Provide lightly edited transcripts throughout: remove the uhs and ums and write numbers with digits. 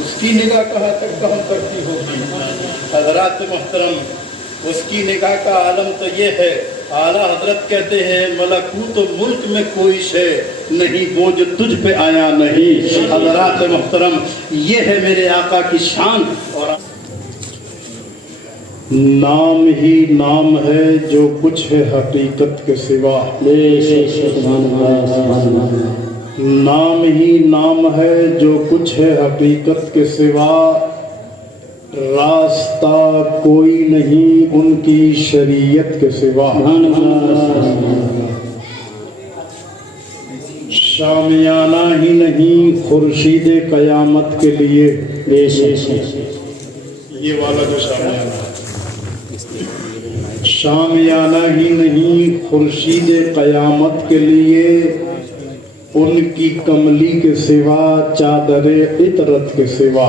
اس کی نگاہ کہاں تک کہم کرتی ہوگی؟ حضرات محترم، اس کی نگاہ کا عالم تو یہ ہے، اعلیٰ حضرت کہتے ہیں ملکوت و ملک میں کوئی شے نہیں وہ جو تجھ پہ آیا نہیں۔ حضرات محترم، یہ ہے میرے آقا کی شان۔ اور نام ہی نام ہے جو کچھ ہے حقیقت کے سوا، نام ہی نام ہے جو کچھ ہے حقیقت کے سوا، راستہ کوئی نہیں ان کی شریعت کے سوا، شامیانہ ہی نہیں خورشید قیامت کے لیے، یہ والا جو شامیانہ ہے، شامیانہ ہی نہیں خورشید قیامت کے لیے، ان کی کملی کے سوا چادر عطرت کے سوا،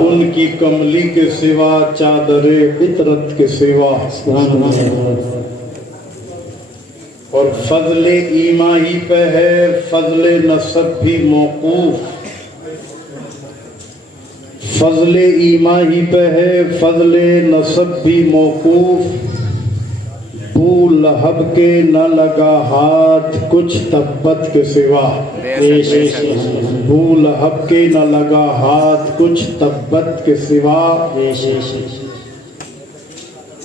ان کی کملی کے سوا چادر عطرت کے سوا، اور فضل ایما ہی پہ ہے فضل نسب بھی موقوف، فضل ایما ہی پہ ہے فضل نسب بھی موقوف، بو لہب کے نہ لگا ہاتھ کچھ تبت کے سوا، بو لہب کے نہ لگا ہاتھ کچھ تبت کے سوا،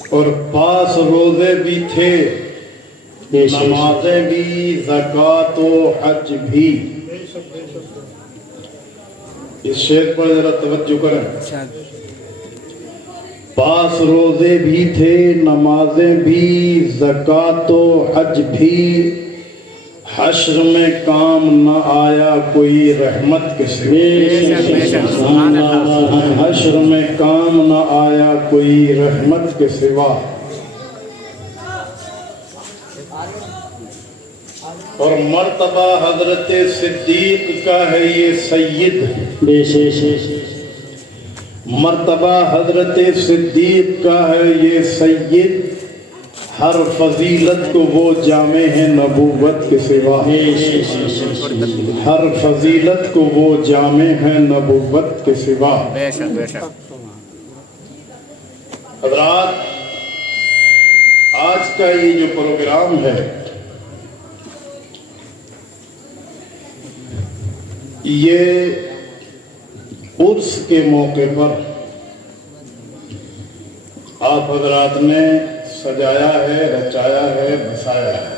اور پاس روزے بھی تھے نمازیں بھی زکوٰۃ و حج بھی۔ اس شعر پر ذرا توجہ کریں، پاس روزے بھی تھے نمازیں بھی زکوٰۃ و حج بھی، حشر میں کام نہ آیا کوئی رحمت کے سوا، حشر میں کام نہ آیا کوئی رحمت کے سوا، اور مرتبہ حضرت صدیق کا ہے یہ سید، مرتبہ حضرت صدیق کا ہے یہ سید، ہر فضیلت کو وہ جامع ہے نبوت کے سوا، ہر فضیلت کو وہ جامع ہے نبوت کے سوا۔ حضرات، آج کا یہ جو پروگرام ہے یہ عرس کے موقع پر آپ حضرات نے سجایا ہے، رچایا ہے، بسایا ہے،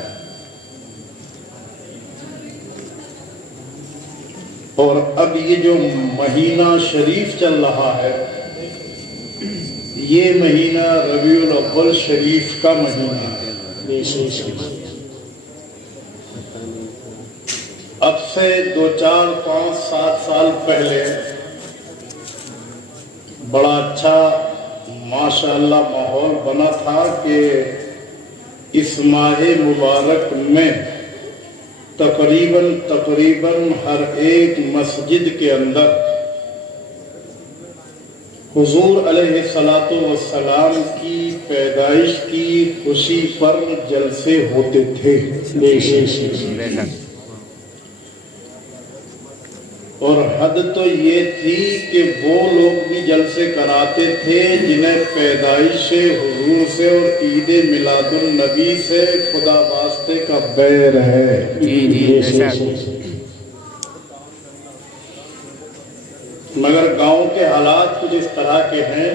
اور اب یہ جو مہینہ شریف چل رہا ہے یہ مہینہ ربیع الاول شریف کا مہینہ ہے۔ اب سے 2 4 5 7 سال پہلے بڑا اچھا ماشاءاللہ ماحول بنا تھا کہ اس ماہ مبارک میں تقریباً ہر ایک مسجد کے اندر حضور علیہ السلام کی پیدائش کی خوشی پر جلسے ہوتے تھے، اور حد تو یہ تھی کہ وہ لوگ بھی جلسے کراتے تھے جنہیں پیدائش حضور سے اور عید میلاد النبی سے خدا واسطے کا بیر ہے۔ مگر گاؤں کے حالات کچھ اس طرح کے ہیں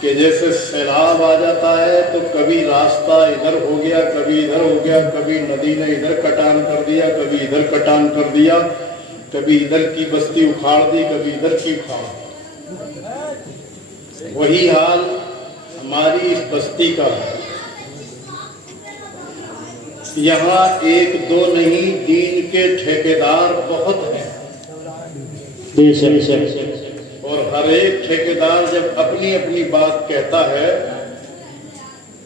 کہ جیسے سیلاب آ جاتا ہے تو کبھی راستہ ادھر ہو گیا، کبھی ادھر ہو گیا، کبھی ندی نے ادھر کٹان کر دیا، کبھی ادھر کٹان کر دیا، کبھی ادھر کی بستی اکھاڑ دی، کبھی ادھر کی اکھاڑ دی۔ وہی حال ہماری اس بستی کا ہے۔ یہاں 1 2 نہیں، دین کے ٹھیکیدار بہت ہیں، اور ہر ایک ٹھیکیدار جب اپنی اپنی بات کہتا ہے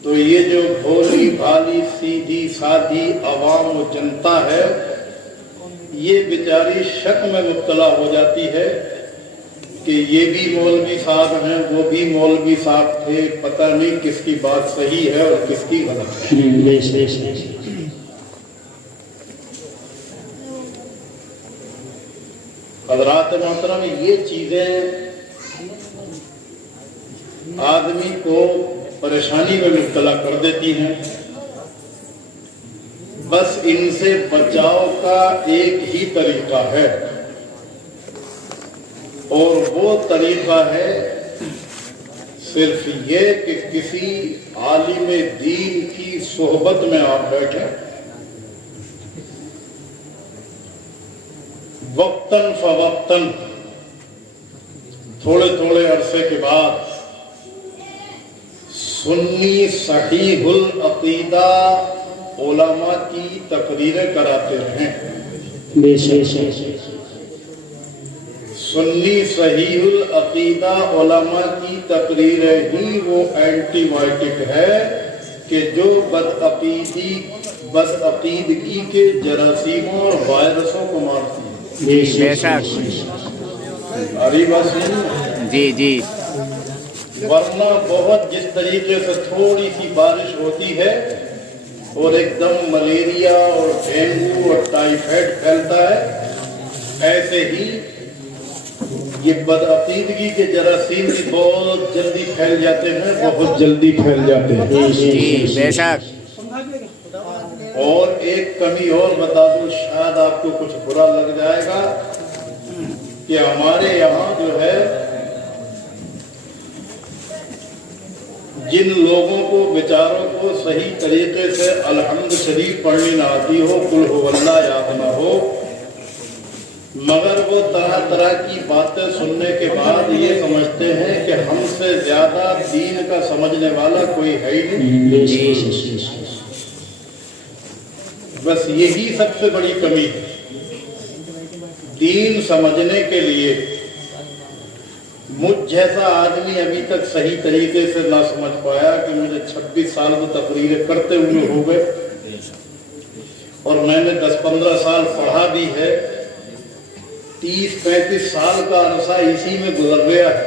تو یہ جو بھولی بھالی سیدھی سادھی عوام و جنتا ہے یہ بیچاری شک میں مبتلا ہو جاتی ہے کہ یہ بھی مولوی صاحب ہیں، وہ بھی مولوی صاحب تھے، پتہ نہیں کس کی بات صحیح ہے اور کس کی غلط ہے۔ حضرات محترم، یہ چیزیں آدمی کو پریشانی میں مبتلا کر دیتی ہیں. بس ان سے بچاؤ کا ایک ہی طریقہ ہے، اور وہ طریقہ ہے صرف یہ کہ کسی عالم دین کی صحبت میں آپ بیٹھیں، وقتاً فوقتاً تھوڑے تھوڑے عرصے کے بعد سنی صحیح العقیدہ علماء کی تقریریں کراتے رہیں. سنی صحیح العقیدہ علماء کی تقریریں ہی وہ اینٹی بائیوٹک ہے کہ جو بدعقیدگی کے جراثیموں اور وائرسوں کو مارتی ہے. بے شک. اری بات نہیں؟ جی جی. ورنہ بہت جس طریقے سے تھوڑی سی بارش ہوتی ہے اور ایک دم ملیریا اور ڈینگو اور ٹائیفائڈ پھیلتا ہے، ایسے ہی یہ بدعقیدگی کے جراثیم بھی بہت جلدی پھیل جاتے ہیں، بہت جلدی پھیل جاتے ہیں. جی بے شک. اور ایک کمی اور بتا دوں، شاید آپ کو کچھ برا لگ جائے گا کہ ہمارے یہاں جو ہے جن لوگوں کو بیچاروں کو صحیح طریقے سے الحمد شریف پڑھنی نہ آتی ہو، قل ہو اللہ یاد نہ ہو، مگر وہ طرح طرح کی باتیں سننے کے بعد یہ سمجھتے ہیں کہ ہم سے زیادہ دین کا سمجھنے والا کوئی ہے ہی نہیں. بس یہی سب سے بڑی کمی ہے. دین سمجھنے کے لیے مجھ جیسا آدمی ابھی تک صحیح طریقے سے نہ سمجھ پایا کہ مجھے 26 سال تو تقریریں کرتے ہوئے ہو گئے، اور میں نے 10-15 سال پڑھا بھی ہے. 30-35 سال کا عرصہ اسی میں گزر گیا ہے.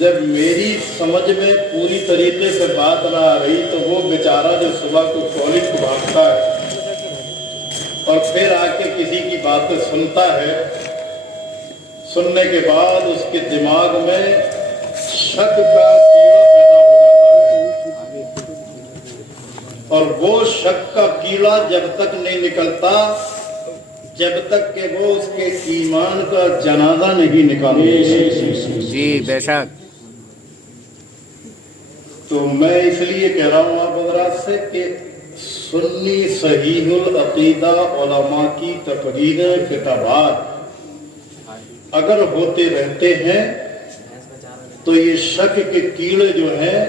جب میری سمجھ میں پوری طریقے سے بات نہ آ رہی تو وہ بیچارہ جو صبح کو کالج کو بھاگتا ہے اور پھر آ کے کسی کی باتیں سنتا ہے، سننے کے بعد اس کے دماغ میں شک کا کیڑا پیدا ہو جاتا ہے، اور وہ شک کا کیڑا جب تک نہیں نکلتا جب تک کہ وہ اس کے ایمان کا جنازہ نہیں نکالے. جی بے شک. تو میں اس لیے کہہ رہا ہوں آپ حضرات سے کہ سنی صحیح العقیدہ علماء کی تقریریں، خطابات اگر ہوتے رہتے ہیں تو یہ شک کے کیڑے جو ہیں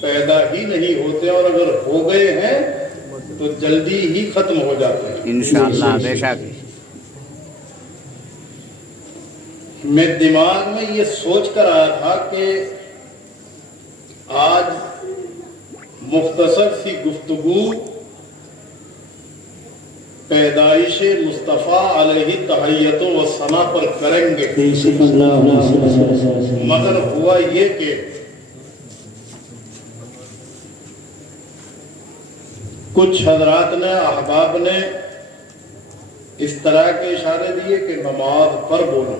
پیدا ہی نہیں ہوتے، اور اگر ہو گئے ہیں تو جلدی ہی ختم ہو جاتے ہیں انشاءاللہ. بے شک. میں دماغ میں یہ سوچ کر آیا تھا کہ آج مختصر سی گفتگو پیدائش مصطفیٰ علیہ تحیت و ثنا پر کریں گے، مگر ہوا یہ کہ کچھ حضرات نے، احباب نے اس طرح کے اشارے دیے کہ نماز پر بولو.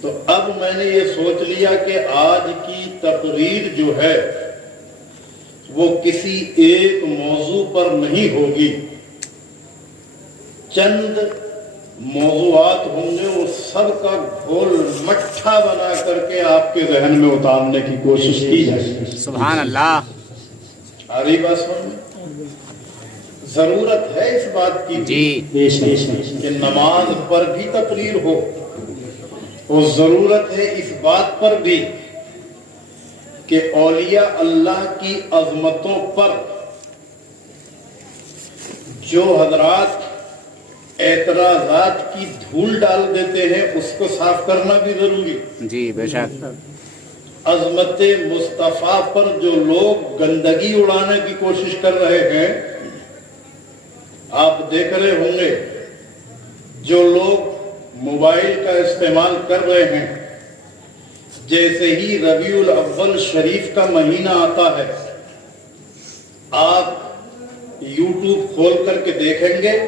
تو اب میں نے یہ سوچ لیا کہ آج کی تقریر جو ہے وہ کسی ایک موضوع پر نہیں ہوگی، چند موضوعات ہوں گے، وہ سب کا گھول مٹھا بنا کر کے آپ کے ذہن میں اتارنے کی کوشش کی جائے. سبحان اللہ. آ رہی بات سمجھ میں؟ ضرورت ہے اس بات کی جی کہ نماز پر بھی تقریر ہو، اور ضرورت ہے اس بات پر بھی کہ اولیاء اللہ کی عظمتوں پر جو حضرات اعتراضات کی دھول ڈال دیتے ہیں اس کو صاف کرنا بھی ضروری. جی بے شک. عظمت مصطفیٰ پر جو لوگ گندگی اڑانے کی کوشش کر رہے ہیں، آپ دیکھ رہے ہوں گے جو لوگ موبائل کا استعمال کر رہے ہیں، جیسے ہی ربیع الاول شریف کا مہینہ آتا ہے آپ یوٹیوب کھول کر کے دیکھیں گے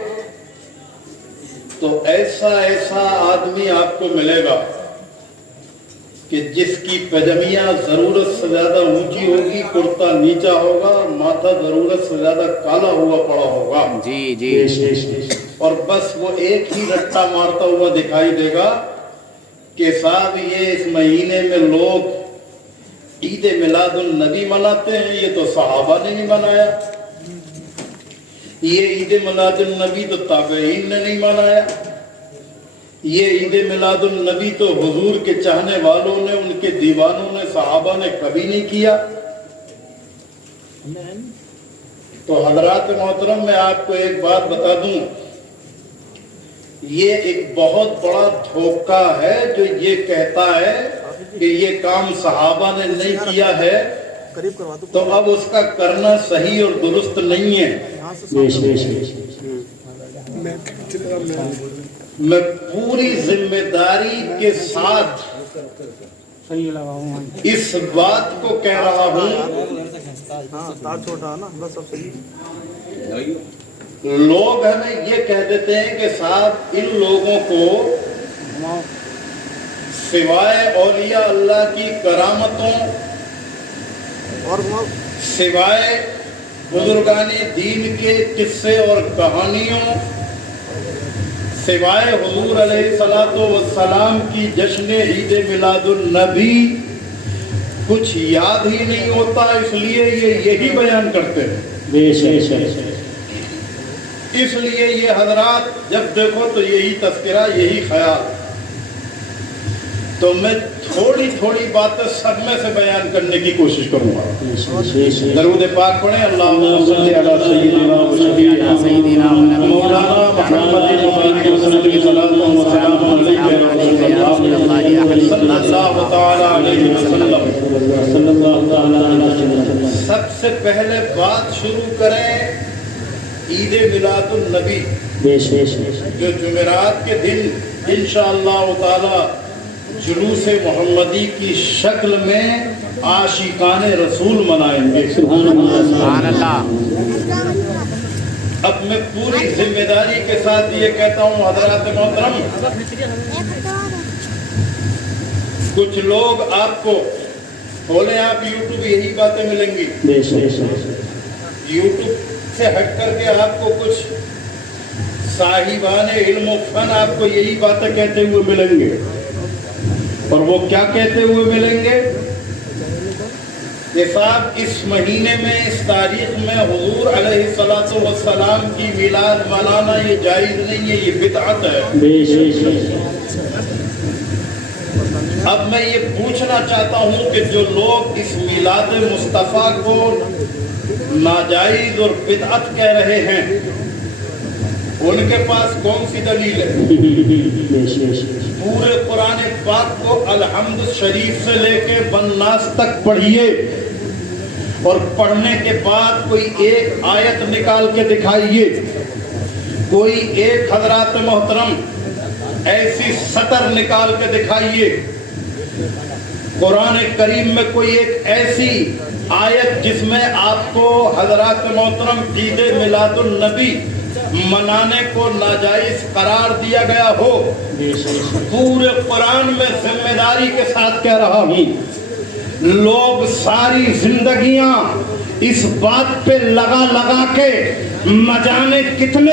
تو ایسا آدمی آپ کو ملے گا کہ جس کی پجمیاں ضرورت سے زیادہ اونچی ہوگی، کرتا نیچا ہوگا، ماتھا ضرورت سے زیادہ کالا ہوا پڑا ہوگا، جی جی اور بس وہ ایک ہی رٹا مارتا ہوا دکھائی دے گا کہ صاحب یہ اس مہینے میں لوگ عید میلاد النبی مناتے ہیں، یہ تو صحابہ نے نہیں منایا، یہ عید میلاد النبی تو تابعین نے نہیں منایا، یہ عید میلاد النبی تو حضور کے چاہنے والوں نے، ان کے دیوانوں نے، صحابہ نے کبھی نہیں کیا۔ تو حضرات محترم، میں آپ کو ایک بات بتا دوں، یہ ایک بہت بڑا دھوکہ ہے جو یہ کہتا ہے کہ یہ کام صحابہ نے نہیں کیا ہے تو اب اس کا کرنا صحیح اور درست نہیں ہے۔ میں پوری ذمہ داری کے ساتھ اس بات کو کہہ رہا ہوں، لوگ ہمیں یہ کہہ دیتے ہیں کہ صاحب ان لوگوں کو سوائے اولیاء اللہ کی کرامتوں، سوائے بزرگان دین کے قصے اور کہانیوں، سوائے حضور علیہ الصلوۃ والسلام کی جشن عید میلاد النبی کچھ یاد ہی نہیں ہوتا، اس لیے یہ یہی بیان کرتے ہیں۔ اس لیے یہ حضرات جب دیکھو تو یہی تذکرہ، یہی خیال، تو میں تھوڑی تھوڑی باتیں سب میں سے بیان کرنے کی کوشش کروں گا۔ درود پاک پڑھیں، اللہم صلی علی سیدنا و شفیعنا مولانا محمد مبارک وسلم صلاۃ و سلام علیہ صلی اللہ تعالی علیہ وسلم۔ سب سے پہلے بات شروع کریں عید میلاد النبی، جو جمعرات کے دن انشاءاللہ تعالی جلوس محمدی کی شکل میں عاشقان رسول منائیں گے۔ سبحان اللہ۔ اب میں پوری ذمہ داری کے ساتھ یہ کہتا ہوں حضرات محترم، کچھ لوگ آپ کو بولے آپ یوٹیوب یہی باتیں ملیں گی، یوٹیوب سے ہٹ کر کے آپ کو کچھ صاحبان علم و فن آپ کو یہی باتیں کہتے ہوئے ملیں گے، اور وہ کیا کہتے ہوئے ملیں گے کہ صاحب اس مہینے میں، اس تاریخ میں حضور علیہ الصلوۃ والسلام کی میلاد منانا یہ جائز نہیں ہے، یہ بدعت ہے۔ اب میں یہ پوچھنا چاہتا ہوں کہ جو لوگ اس میلاد مصطفیٰ کو ناجائز اور بدعت کہہ رہے ہیں، ان کے پاس کون سی دلیل ہے؟ پورے قرآن پاک کو الحمد شریف سے لے کے بناس تک پڑھیے، اور پڑھنے کے بعد کوئی ایک آیت نکال کے دکھائیے، کوئی ایک حضرات محترم ایسی سطر نکال کے دکھائیے قرآن کریم میں، کوئی ایک ایسی آیت جس میں آپ کو حضرات محترم عید میلاد النبی منانے کو ناجائز قرار دیا گیا ہو۔ پورے قرآن میں ذمہ داری کے ساتھ کہہ رہا ہوں، لوگ ساری زندگیاں اس بات پہ لگا کے نہ جانے کتنے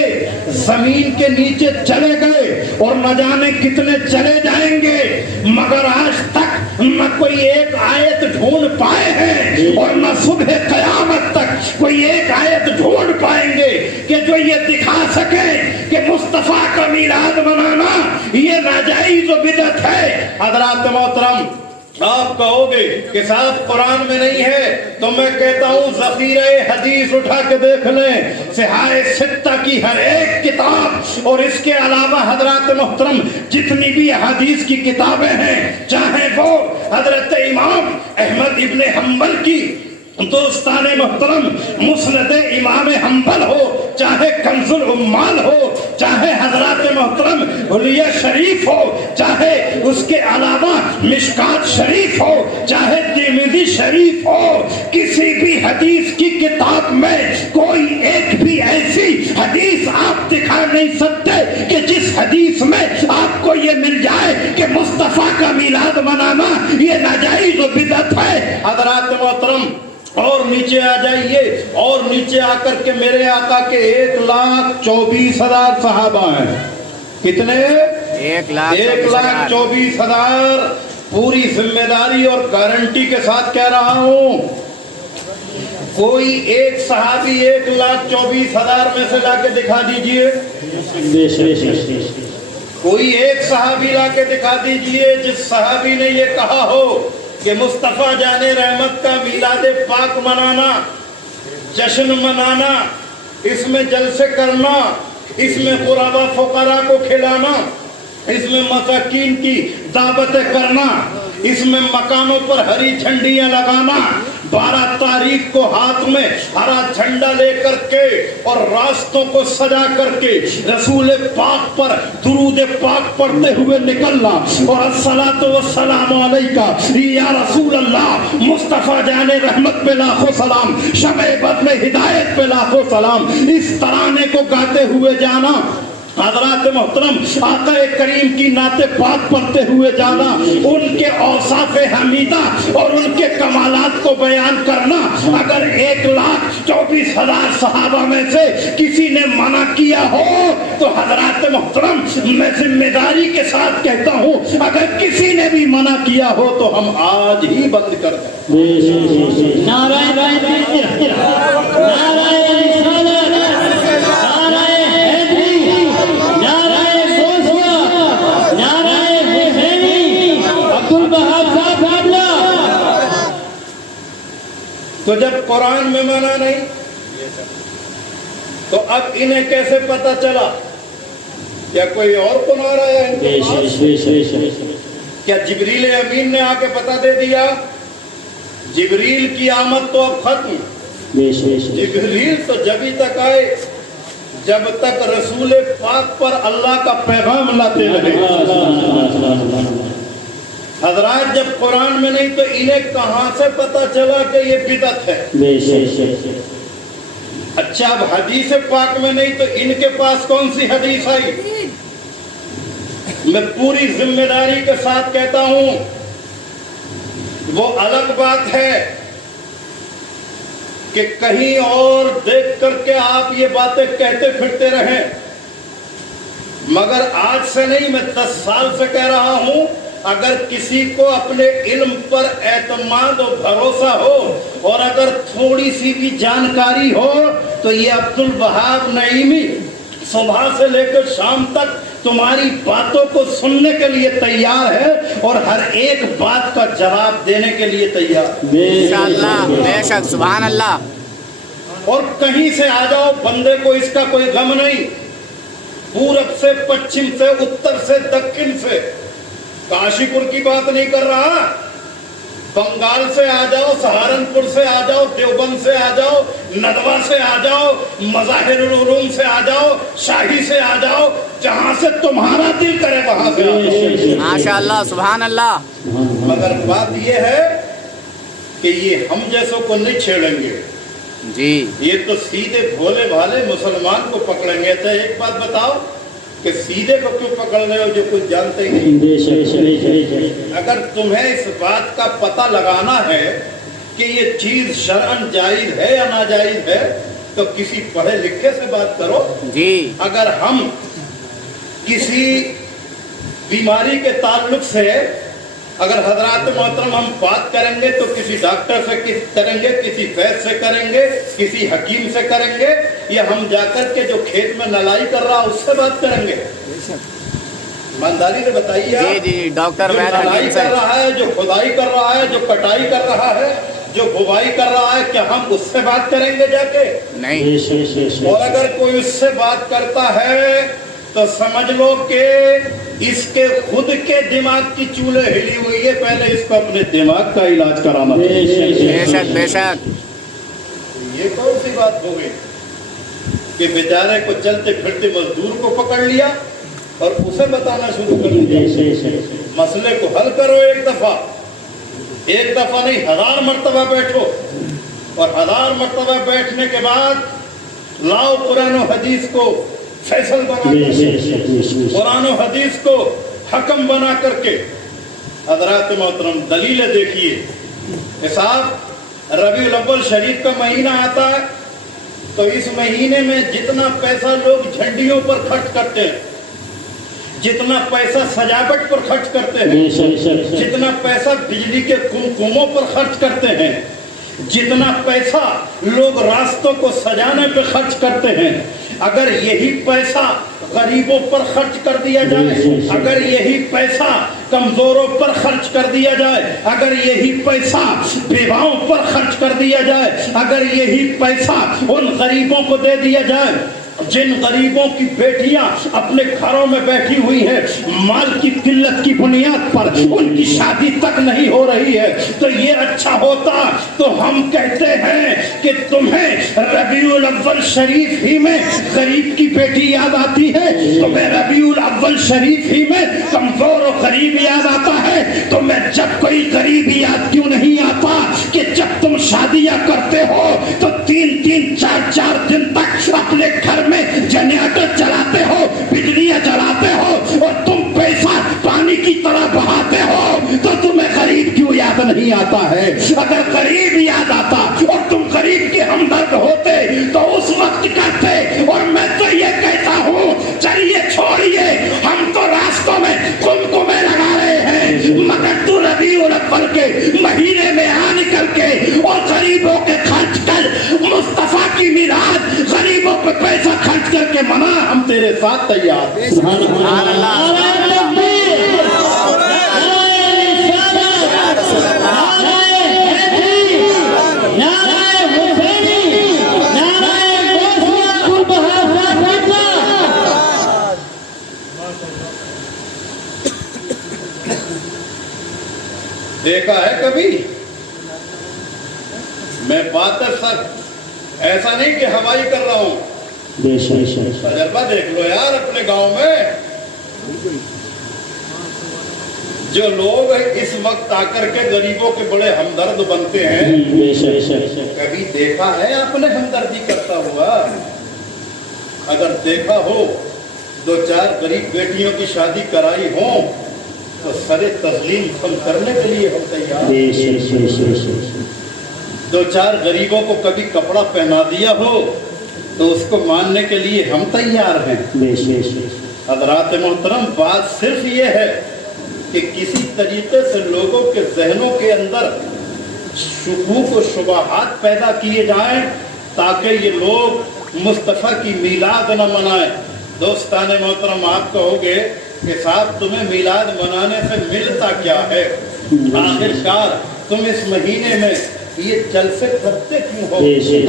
زمین کے نیچے چلے گئے اور نہ جانے کتنے چلے جائیں گے، مگر آج تک نہ کوئی ایک آیت ڈھونڈ پائے ہیں، اور نہ صبح قیامت تک کوئی ایک آیت ڈھونڈ پائیں گے کہ جو یہ دکھا سکے کہ مصطفیٰ کا میلاد منانا یہ ناجائز و بدعت ہے۔ حضرات محترم، آپ کہو گے کہ صاحب قرآن میں نہیں ہے، تو میں کہتا ہوں ذخیرہ حدیث اٹھا کے دیکھ لیں، صحاح ستہ کی ہر ایک کتاب، اور اس کے علاوہ حضرات محترم جتنی بھی حدیث کی کتابیں ہیں، چاہے وہ حضرت امام احمد ابن حنبل کی دوستان محترم مسند امام حنبل ہو، چاہے کنز العمال ہو، چاہے حضرات محترم حلیہ شریف ہو، چاہے اس کے علاوہ مشکات شریف ہو، چاہے ترمذی شریف ہو، کسی بھی حدیث کی کتاب میں کوئی ایک بھی ایسی حدیث آپ دکھا نہیں سکتے کہ جس حدیث حدیث میں آپ کو یہ مل جائے کہ مصطفیٰ کا میلاد منانا یہ ناجائز و بدعت ہے۔ حضرات محترم اور نیچے آ جائیے، اور نیچے آ کر کے میرے آقا کے 1,24,000 صحابہ ہیں۔ کتنے؟ 1,24,000۔ پوری ذمہ داری اور گارنٹی کے ساتھ کہہ رہا ہوں، کوئی ایک صحابی 1,24,000 میں سے لا کے دکھا دیجئے، کوئی ایک صحابی لا کے دکھا دیجئے جس صحابی نے یہ کہا ہو کہ مصطفیٰ جان رحمت کا میلاد پاک منانا، جشن منانا، اس میں جلسے کرنا، اس میں غربا فقراء کو کھلانا، اس میں مساکین کی دعوتیں کرنا، اس میں مکانوں پر ہری جھنڈیاں لگانا، 12 تاریخ کو ہاتھ میں ہرا جھنڈا لے کر کے اور راستوں کو سجا کر کے رسول پاک پر درود پاک پڑھتے ہوئے نکلنا، اور الصلاۃ والسلام علیکہ یا رسول اللہ، مصطفیٰ جان رحمت پہ لاکھوں سلام، شمع بدر ہدایت پہ لاکھوں سلام، اس ترانے کو گاتے ہوئے جانا، حضرات محترم آقا کریم کی نعت پاک پڑھتے ہوئے جانا، ان کے اوصاف حمیدہ اور ان کے کمالات کو بیان کرنا۔ اگر 1,24,000 صحابہ میں سے کسی نے منع کیا ہو تو حضرات محترم میں ذمہ داری کے ساتھ کہتا ہوں، اگر کسی نے بھی منع کیا ہو تو ہم آج ہی بند کر دیں۔ نعرہ تکبیر، نعرہ رسالت، نعرہ حیدری، نعرہ غوثیہ، نعرہ حسینی، عبدالوہاب صاحب بابلا۔ تو جب قرآن میں منع نہیں تو اب انہیں کیسے پتا چلا؟ کیا کوئی اور کو نعرہ ہے ان کے پاس؟ کیا جبریل امین نے آ کے پتا دے دیا؟ جبریل کی آمد تو اب ختم۔ جبریل تو جبھی تک آئے جب تک رسول پاک پر اللہ کا پیغام لاتے رہے۔ حضرات جب قرآن میں نہیں تو انہیں کہاں سے پتا چلا کہ یہ بدعت ہے؟ اچھا اب حدیث پاک میں نہیں تو ان کے پاس کون سی حدیث آئی؟ میں پوری ذمہ داری کے ساتھ کہتا ہوں، وہ الگ بات ہے کہ کہیں اور دیکھ کر کے آپ یہ باتیں کہتے پھرتے رہیں، مگر آج سے نہیں، میں 10 سال سے کہہ رہا ہوں، اگر کسی کو اپنے علم پر اعتماد و بھروسہ ہو اور اگر تھوڑی سی بھی جانکاری ہو تو یہ عبدالوہاب نعیمی صبح سے لے کر شام تک تمہاری باتوں کو سننے کے لیے تیار ہے اور ہر ایک بات کا جواب دینے کے لیے تیار۔ انشاءاللہ، بے شک، سبحان اللہ۔ اور کہیں سے آ جاؤ، بندے کو اس کا کوئی غم نہیں، پورب سے پچھم سے اتر سے دکن سے، کاشی پور کی بات نہیں کر رہا، بنگال سے آ جاؤ، سہارنپور سے آ جاؤ، دیوبند سے آ جاؤ، ندوہ سے آ جاؤ، مظاہر العلوم سے آ جاؤ، شاہی سے آ جاؤ، جہاں سے تمہارا دل کرے وہاں سے آ جاؤ۔ ماشاءاللہ، سبحان اللہ۔ مگر بات یہ ہے کہ یہ ہم جیسوں کو نہیں چھیڑیں گے، جی یہ تو سیدھے بھولے بھالے مسلمان کو پکڑیں گے۔ تو ایک بات بتاؤ کہ سیدھے کو کیوں پکڑ رہے ہو جو کچھ جانتے ہی نہیں؟ اگر تمہیں اس بات کا پتہ لگانا ہے کہ یہ چیز شرعاً جائز ہے یا ناجائز ہے تو کسی پڑھے لکھے سے بات کرو۔ جی اگر ہم کسی بیماری کے تعلق سے اگر حضرات محترم ہم بات کریں گے تو کسی ڈاکٹر سے کریں گے، کسی وید سے کریں گے، کسی حکیم سے کریں گے، یا ہم جا کر کے جو کھیت میں نلائی کر رہا اس سے بات کریں گے؟ ایمانداری سے بتائیے، جی جی ڈاکٹر جو وید نلائی حکیم کر سے، رہا ہے، جو کھدائی کر رہا ہے، جو کٹائی کر رہا ہے، جو بوائی کر رہا ہے، کیا ہم اس سے بات کریں گے جا کے؟ نہیں۔ اور اگر کوئی اس سے بات کرتا ہے تو سمجھ لو کہ اس کے خود کے دماغ کی چولے ہلی ہوئی ہے، پہلے اس کو اپنے دماغ کا علاج کرانا بے شک بے شک۔ یہ کون سی بات ہو گئی کہ بیچارے کو چلتے پھرتے مزدور کو پکڑ لیا اور اسے بتانا شروع کر دیا؟ مسئلے کو حل کرو ایک دفعہ نہیں، 1000 مرتبہ بیٹھو، اور 1000 مرتبہ بیٹھنے کے بعد لاؤ قرآن و حدیث کو فیصل بنا کر قرآن و حدیث کو حکم بنا کر کے. حضرات محترم دلیلیں دیکھیے. صاحب ربیع الاول شریف کا مہینہ آتا ہے تو اس مہینے میں جتنا پیسہ لوگ جھنڈیوں پر خرچ کرتے ہیں, جتنا پیسہ سجاوٹ پر خرچ کرتے ہیں, جتنا پیسہ بجلی کے کمکموں پر خرچ کرتے ہیں, جتنا پیسہ لوگ راستوں کو سجانے پہ خرچ کرتے ہیں, اگر یہی پیسہ غریبوں پر خرچ کر دیا جائے, اگر یہی پیسہ کمزوروں پر خرچ کر دیا جائے, اگر یہی پیسہ بیواؤں پر خرچ کر دیا جائے, اگر یہی پیسہ ان غریبوں کو دے دیا جائے جن غریبوں کی بیٹیاں اپنے گھروں میں بیٹھی ہوئی ہیں, مال کی قلت کی بنیاد پر ان کی شادی تک نہیں ہو رہی ہے, تو یہ اچھا ہوتا. تو ہم کہتے ہیں کہ تمہیں ربیع الاول شریف ہی میں غریب کی بیٹی یاد آتی ہے, تمہیں ربیع الاول شریف ہی میں کمزور و غریب یاد آتا ہے, تمہیں جب کوئی غریب یاد کیوں نہیں آتا کہ جب تم شادیاں کرتے ہو تو 3-3 4-4 دن تک اپنے گھر میں جنریٹر چلاتے ہو, بجلیاں جلاتے ہو, اور تم پیسہ پانی کی طرح بہاتے ہو, تو تمہیں غریب کیوں یاد نہیں آتا ہے؟ اگر غریب یاد آتا اور تم غریب کے ہمدرد ہوتے تو اس وقت کرتے. اور میں تو یہ کہتا ہوں چلیے چھوڑیے, ہم تو راستوں میں کمکمے لگا رہے ہیں, مگر تو ربیع الاول کے مہینے میں آ نکل کے اور غریبوں کے خرچ کر مصطفیٰ کی میلاد غریبوں پہ پیسہ خرچ کر کے منا, ہم تیرے ساتھ تیار ہیں. سبحان اللہ. دیکھا ہے کبھی؟ میں بات سر ایسا نہیں کہ ہوائی کر رہا ہوں, تجربہ دیکھ لو یار اپنے گاؤں میں. جو لوگ اس وقت آ کر کے غریبوں کے بڑے ہمدرد بنتے ہیں, کبھی دیکھا ہے آپ نے ہمدردی کرتا ہوا؟ اگر دیکھا ہو 2-4 غریب بیٹیوں کی شادی کرائی ہوں تو سر تسلیم کم کرنے کے لیے ہم تیار. 2-4 غریبوں کو کبھی کپڑا پہنا دیا ہو تو اس کو ماننے کے لیے ہم تیار ہیں. حضرات محترم, بات صرف یہ ہے کہ کسی طریقے سے لوگوں کے ذہنوں کے اندر شکوک و شبہات پیدا کیے جائیں تاکہ یہ لوگ مصطفیٰ کی میلاد نہ منائیں. دوستان محترم, آپ کہو گے کہ صاحب تمہیں میلاد منانے سے ملتا کیا ہے؟ آخرکار تم اس مہینے میں یہ جلسے کرتے کیوں ہو؟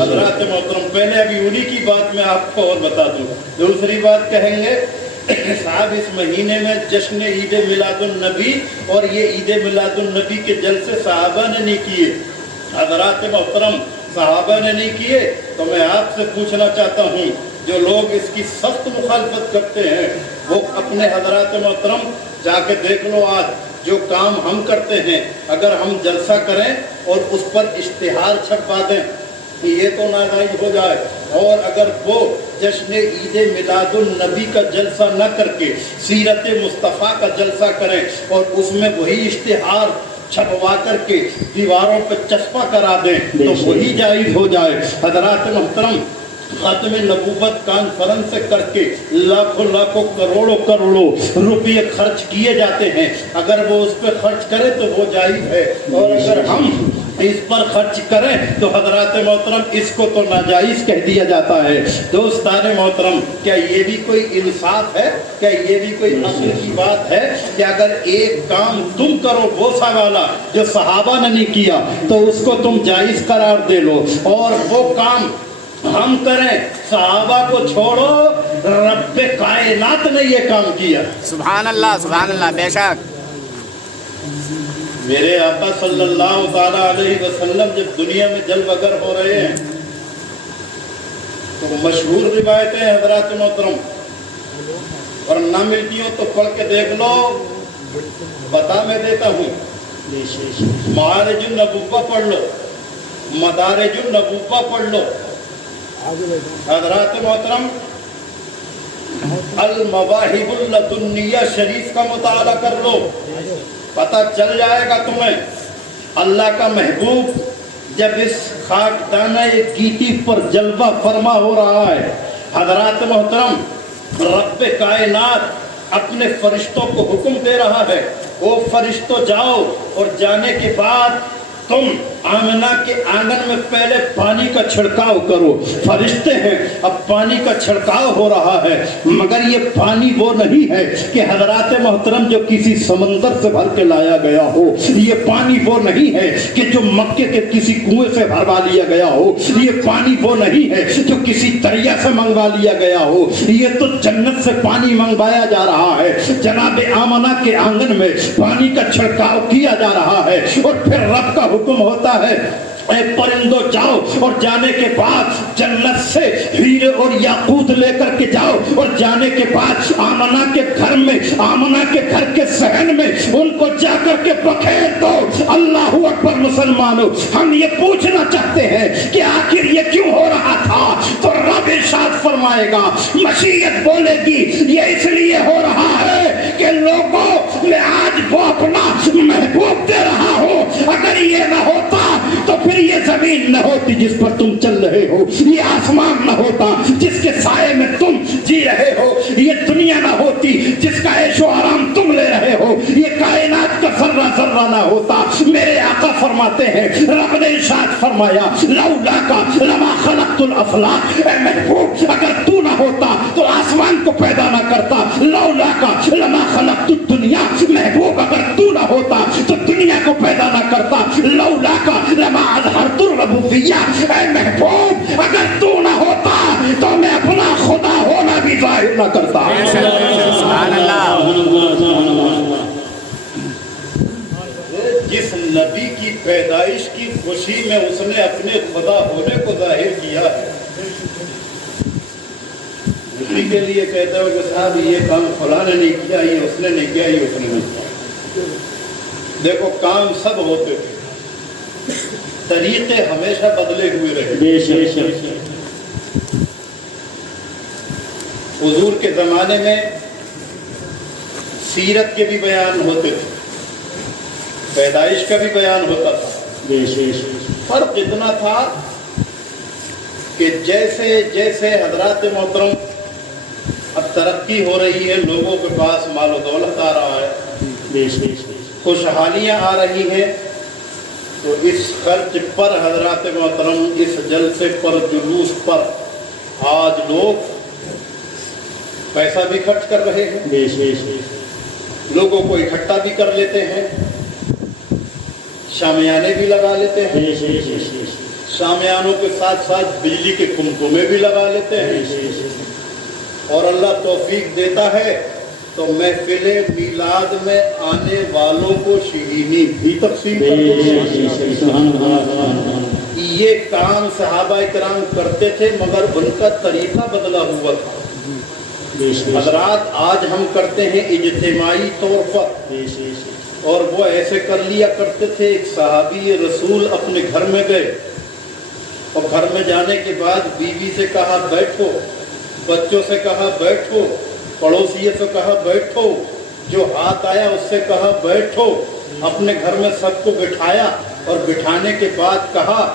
حضرات محترم, پہلے ابھی انہی کی بات میں آپ کو اور بتا دوں. دوسری بات کہیں گے صاحب اس مہینے میں جشن عید میلاد النبی اور یہ عید میلاد النبی کے جلسے صحابہ نے نہیں کیے. حضرات محترم, صحابہ نے نہیں کیے تو میں آپ سے پوچھنا چاہتا ہوں, جو لوگ اس کی سخت مخالفت کرتے ہیں وہ اپنے حضرات محترم جا کے دیکھ لو. آج جو کام ہم کرتے ہیں, اگر ہم جلسہ کریں اور اس پر اشتہار چھپوا دیں کہ یہ تو ناجائز ہو جائے, اور اگر وہ جشن عید میلاد النبی کا جلسہ نہ کر کے سیرت مصطفیٰ کا جلسہ کریں اور اس میں وہی اشتہار چھپوا کر کے دیواروں پہ چسپاں کرا دیں تو وہی جائز ہو جائے. حضرات محترم, ختم نبوت کانفرنس کر کے لاکھوں لاکھوں کروڑوں کروڑوں روپے خرچ کیے جاتے ہیں, اگر وہ اس پہ خرچ کرے تو وہ جائز ہے, اور اگر ہم اس پر خرچ کریں تو حضرات محترم اس کو تو ناجائز کہہ دیا جاتا ہے. دوستان محترم, کیا یہ بھی کوئی انصاف ہے؟ کیا یہ بھی کوئی عقل کی بات ہے کہ اگر ایک کام تم کرو بوسا والا جو صحابہ نے نہیں کیا تو اس کو تم جائز قرار دے لو, اور وہ کام ہم کریں صحابہ کو چھوڑو, رب کائنات نے یہ کام کیا. سبحان اللہ, سبحان اللہ. بے شک میرے آقا صلی اللہ تعالی علیہ وسلم جب دنیا میں جلوہ گر ہو رہے ہیں تو مشہور روایتیں حضرات محترم, اور نہ ملتی ہو تو پڑھ کے دیکھ لو, بتا میں دیتا ہوں. معارج النبوہ پڑھ لو, مدارج النبوہ پڑھ لو. حضرات محترم, المواہب اللدنیہ شریف کا مطالعہ کر لو، پتہ چل جائے گا تمہیں اللہ کا محبوب جب اس خاک دانہ گیتی پر جلوہ فرما ہو رہا ہے۔ حضرات محترم، رب کائنات اپنے فرشتوں کو حکم دے رہا ہے، او فرشتوں جاؤ، اور جانے کے بعد تم آمنہ کے آنگن میں پہلے پانی کا چھڑکاؤ کرو۔ فرشتے ہیں، اب پانی کا چھڑکاؤ ہو رہا ہے، مگر یہ پانی وہ نہیں ہے کہ حضرات محترم جو کسی سمندر سے بھر کے لایا گیا ہو، یہ پانی وہ نہیں ہے کہ جو مکے کے کسی کنویں سے بھروا لیا گیا ہو، یہ پانی وہ نہیں ہے جو کسی دریا سے منگوا لیا گیا ہو، یہ تو جنت سے پانی منگوایا جا رہا ہے۔ جناب آمنہ کے آنگن میں پانی کا چھڑکاؤ کیا جا رہا ہے، اور پھر رب کا حکم ہوتا ہے، اے پرندوں جاؤ، اور جانے کے بعد جنت سے ہیرے اور یاقوت لے کر کے جاؤ، اور جانے کے بعد آمنہ کے گھر میں، آمنہ کے گھر کے صحن میں ان کو جا کر کے بکھیر دو۔ اللہ اکبر مسلمانوں، ہم یہ پوچھنا چاہتے ہیں کہ آخر یہ کیوں ہو رہا تھا، تو رب ارشاد فرمائے گا، مشیت بولے گی یہ اس لیے ہو رہا ہے کہ لوگوں میں آج وہ اپنا محبوب دے رہا ہوں۔ اگر یہ نہ ہوتا تو پھر یہ زمین نہ ہوتی جس پر تم چل رہے ہو، یہ آسمان نہ ہوتا جس کے سائے میں تم جی رہے ہو، یہ دنیا نہ ہوتی جس کا عیش و آرام تم لے رہے ہو، یہ کائنات کا ذرہ ذرہ نہ ہوتا۔ میرے آقا فرماتے ہیں، رب نے ارشاد فرمایا، لولا کا لما خلقت الافلاق، اے محبوب اگر تو نہ ہوتا تو آسمان کو پیدا نہ کرتا۔ لولا کا لما خلقت الدنیا، محبوب اگر تو نہ ہوتا تو دنیا کو پیدا نہ کرتا۔ لولا کا لما اظہرت الربوبیہ، اے محبوب اگر تو نہ ہوتا تو میں اپنا خدا ہونا بھی ظاہر نہ کرتا۔ سبحان اللہ۔ جس نبی کی پیدائش کی خوشی میں اس نے اپنے خدا ہونے کو ظاہر کیا ہے، اسی کے لیے کہتا ہوں کہ صاحب یہ کام فلاں نے نہیں کیا، یہ اس نے نہیں کیا، یہ اس نے نہیں کیا۔ دیکھو کام سب ہوتے تھے، طریقے ہمیشہ بدلے ہوئے رہے۔ حضور کے زمانے میں سیرت کے بھی بیان ہوتے تھے، پیدائش کا بھی بیان ہوتا تھا۔ فرق اتنا تھا کہ جیسے جیسے حضرات محترم اب ترقی ہو رہی ہے، لوگوں کے پاس مال و دولت آ رہا ہے، خوشحالیاں آ رہی ہیں، تو اس خرچ پر حضرات محترم، اس جلسے پر، جلوس پر آج لوگ پیسہ بھی خرچ کر رہے ہیں، لوگوں کو اکٹھا بھی کر لیتے ہیں، شامیانے بھی لگا لیتے ہیں، شامیانوں کے ساتھ ساتھ بجلی کے کمکمے بھی لگا لیتے ہیں، اور اللہ توفیق دیتا ہے تو محفل میلاد میں آنے والوں کو شیرینی بھی تقسیم کرتے ہیں۔ یہ کام صحابہ کرام کرتے تھے، مگر ان کا طریقہ بدلا ہوا تھا۔ حضرات آج ہم کرتے ہیں اجتماعی طور پر، اور وہ ایسے کر لیا کرتے تھے۔ ایک صحابی رسول اپنے گھر میں گئے، اور گھر میں جانے کے بعد بیوی سے کہا بیٹھو، بچوں سے کہا بیٹھو، پڑوسی سے کہا بیٹھو، جو ہاتھ آیا اس سے کہا بیٹھو، اپنے گھر میں سب کو بٹھایا، اور بٹھانے کے بعد کہا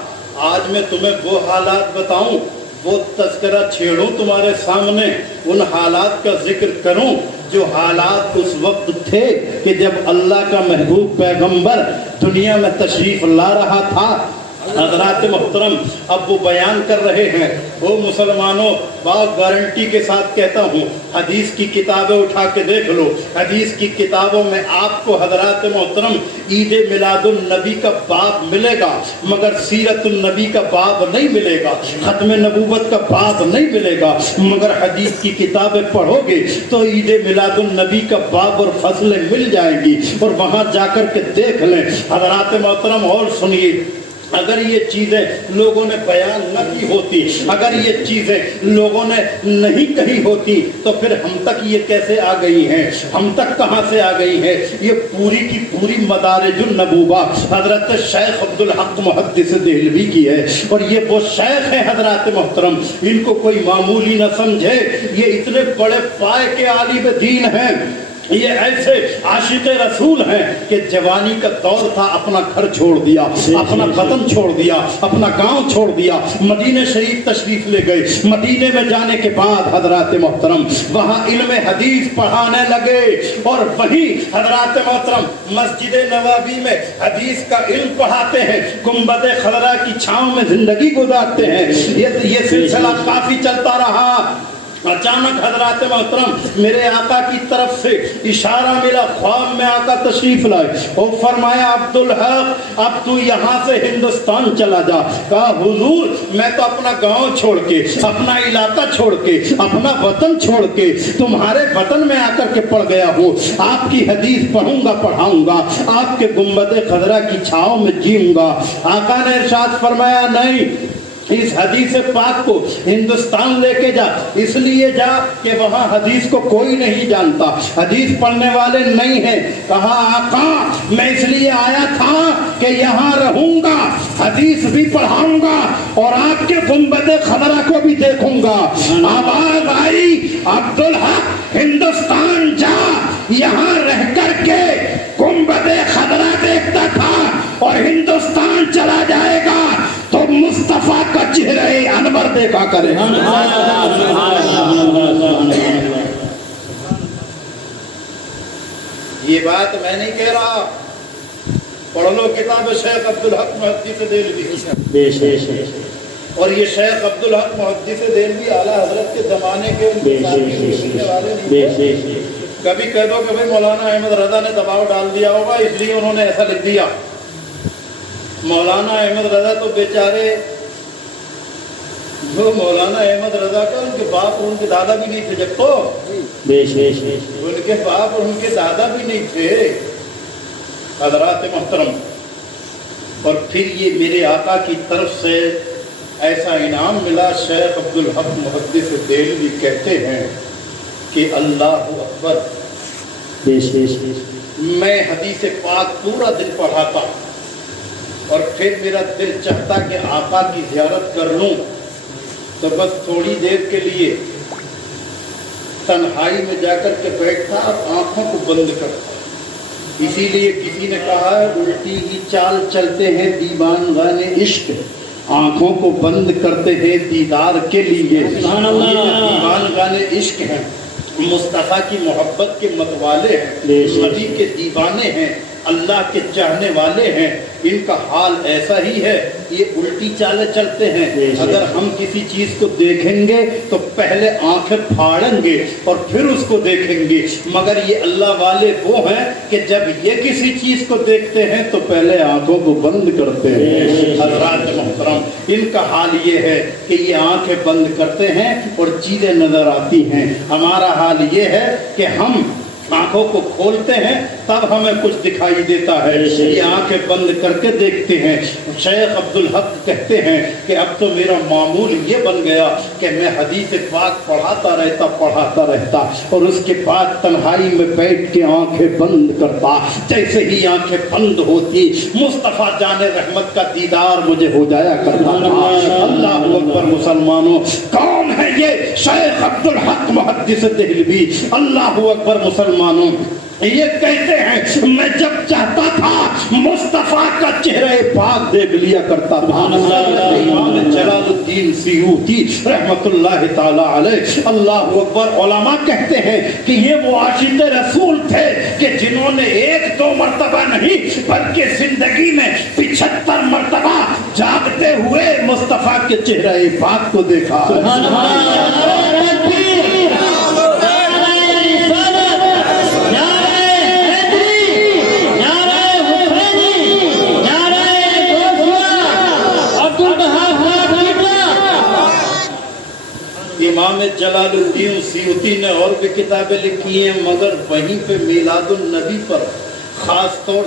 آج میں تمہیں وہ حالات بتاؤں، وہ تذکرہ چھیڑوں تمہارے سامنے، ان حالات کا ذکر کروں جو حالات اس وقت تھے کہ جب اللہ کا محبوب پیغمبر دنیا میں تشریف لا رہا تھا۔ حضرات محترم اب وہ بیان کر رہے ہیں۔ وہ مسلمانوں، گارنٹی کے ساتھ کہتا ہوں، حدیث کی کتابیں اٹھا کے دیکھ لو، حدیث کی کتابوں میں آپ کو حضرات محترم عید میلاد النبی کا باب ملے گا، مگر سیرت النبی کا باب نہیں ملے گا، ختم نبوت کا باب نہیں ملے گا، مگر حدیث کی کتابیں پڑھو گے تو عید میلاد النبی کا باب اور فصلیں مل جائیں گی، اور وہاں جا کر کے دیکھ لیں۔ حضرات محترم اور سنیے، اگر یہ چیزیں لوگوں نے بیان نہ کی ہوتی، اگر یہ چیزیں لوگوں نے نہیں کہی ہوتی تو پھر ہم تک یہ کیسے آ گئی ہیں، ہم تک کہاں سے آ گئی ہیں؟ یہ پوری کی پوری مدارج النبوہ حضرت شیخ عبدالحق محدث دہلوی کی ہے، اور یہ وہ شیخ ہیں حضرات محترم، ان کو کوئی معمولی نہ سمجھے، یہ اتنے بڑے پائے کے عالم دین ہیں، یہ ایسے عاشق رسول ہیں کہ جوانی کا دور تھا، اپنا گھر چھوڑ دیا، اپنا وطن چھوڑ دیا، اپنا گاؤں چھوڑ دیا، مدینہ شریف تشریف لے گئے۔ مدینے میں جانے کے بعد حضرات محترم وہاں علم حدیث پڑھانے لگے، اور وہیں حضرات محترم مسجد نبوی میں حدیث کا علم پڑھاتے ہیں، گنبد خضرا کی چھاؤں میں زندگی گزارتے ہیں۔ یہ سلسلہ کافی چلتا رہا۔ اچانک حضرات محترم میرے آقا کی طرف سے اشارہ ملا، خواب میں آقا تشریف لائے اور فرمایا عبدالحق اب تو یہاں سے ہندوستان چلا جا۔ کہا حضور میں تو اپنا گاؤں چھوڑ کے، اپنا علاقہ چھوڑ کے، اپنا وطن چھوڑ کے تمہارے وطن میں آ کر کے پڑھ گیا ہوں، آپ کی حدیث پڑھوں گا، پڑھاؤں گا، آپ کے گنبد خضرا کی چھاؤں میں جیوں گا۔ آقا نے ارشاد فرمایا نہیں، اس حدیث پاک کو ہندوستان لے کے جا، اس لیے جا کہ وہاں حدیث کو کوئی نہیں جانتا، حدیث پڑھنے والے نہیں ہیں۔ کہا آقا میں اس لیے آیا تھا کہ یہاں رہوں گا، حدیث بھی پڑھاؤں گا اور آپ کے گنبد خضرا کو بھی دیکھوں گا۔ آواز آئی عبدالحق ہندوستان جا، یہاں رہ کر کے گنبد خضرا دیکھتا تھا اور ہندوستان چلا جائے گا تو مصطفیٰ کا چہرہ انور دیکھا کرے۔ یہ بات میں نہیں کہہ رہا، پڑھ لو کتاب شیخ عبدالحق محدث دہلوی، اور یہ شیخ عبدالحق محدث دہلوی اعلیٰ حضرت کے زمانے کے ان کے ساتھی لکھنے والے نہیں تھے۔ کبھی کہہ دو کہ بھائی مولانا احمد رضا نے دباؤ ڈال دیا ہوگا اس لیے انہوں نے ایسا لکھ دیا۔ مولانا احمد رضا تو بیچارے، جو مولانا احمد رضا کا ان کے باپ اور ان کے دادا بھی نہیں تھے، جب تو ان کے باپ اور ان کے دادا بھی نہیں تھے حضرات محترم۔ اور پھر یہ میرے آقا کی طرف سے ایسا انعام ملا۔ شیخ عبدالحق محدث دہلوی کہتے ہیں کہ اللہ اکبر، میں حدیث پاک پورا دن پڑھاتا اور پھر میرا دل چاہتا کہ آقا کی زیارت کر لوں، تو بس تھوڑی دیر کے لیے تنہائی میں جا کر کے بیٹھتا اور آنکھوں کو بند کرتا۔ اسی لیے کسی نے کہا ہے الٹی ہی چال چلتے ہیں دیوانگان عشق، آنکھوں کو بند کرتے ہیں دیدار کے لیے۔ دیوانگان عشق ہیں، مصطفیٰ کی محبت کے متوالے ہیں، نبی کے دیوانے ہیں، اللہ کے چاہنے والے ہیں، ان کا حال ایسا ہی ہے، یہ الٹی چالیں چلتے ہیں۔ اگر ہم کسی چیز کو دیکھیں گے تو پہلے آنکھیں پھاڑیں گے اور پھر اس کو دیکھیں گے، مگر یہ اللہ والے وہ ہیں کہ جب یہ کسی چیز کو دیکھتے ہیں تو پہلے آنکھوں کو بند کرتے ہیں۔ حضرات محترم ان کا حال یہ ہے کہ یہ آنکھیں بند کرتے ہیں اور چیزیں نظر آتی ہیں۔ ہمارا حال یہ ہے کہ ہم آنکھوں کو کھولتے ہیں تب ہمیں کچھ دکھائی دیتا ہے، یہ آنکھیں بند کر کے دیکھتے ہیں۔ شیخ عبدالحق کہتے ہیں کہ اب تو میرا معمول یہ بن گیا کہ میں حدیث پاک پڑھاتا رہتا اور اس کے بعد تنہائی میں بیٹھ کے آنکھیں بند کرتا۔ جیسے ہی آنکھیں بند ہوتی مصطفیٰ جان رحمت کا دیدار مجھے ہو جایا کرتا تھا۔ اللہ اکبر مسلمانوں، کون ہے یہ شیخ عبدالحق محدث دہلوی؟ اللہ اکبر مسلمانوں، یہ کہتے ہیں میں جب چاہتا تھا مصطفیٰ کا چہرہ پاک دیکھ لیا کرتا تھا۔ امام جلال الدین سیوطی رحمت اللہ تعالی علیہ، اللہ اکبر، علماء کہتے ہیں کہ یہ وہ عاشق رسول تھے کہ جنہوں نے 1-2 مرتبہ نہیں بلکہ زندگی میں 75 مرتبہ جاگتے ہوئے مصطفیٰ کے چہرہ پاک کو دیکھا۔ امام جلال الدین سیوطی نے اور بھی کتابیں لکھی ہیں، مگر وہیں پہ میلاد النبی پر خاص طور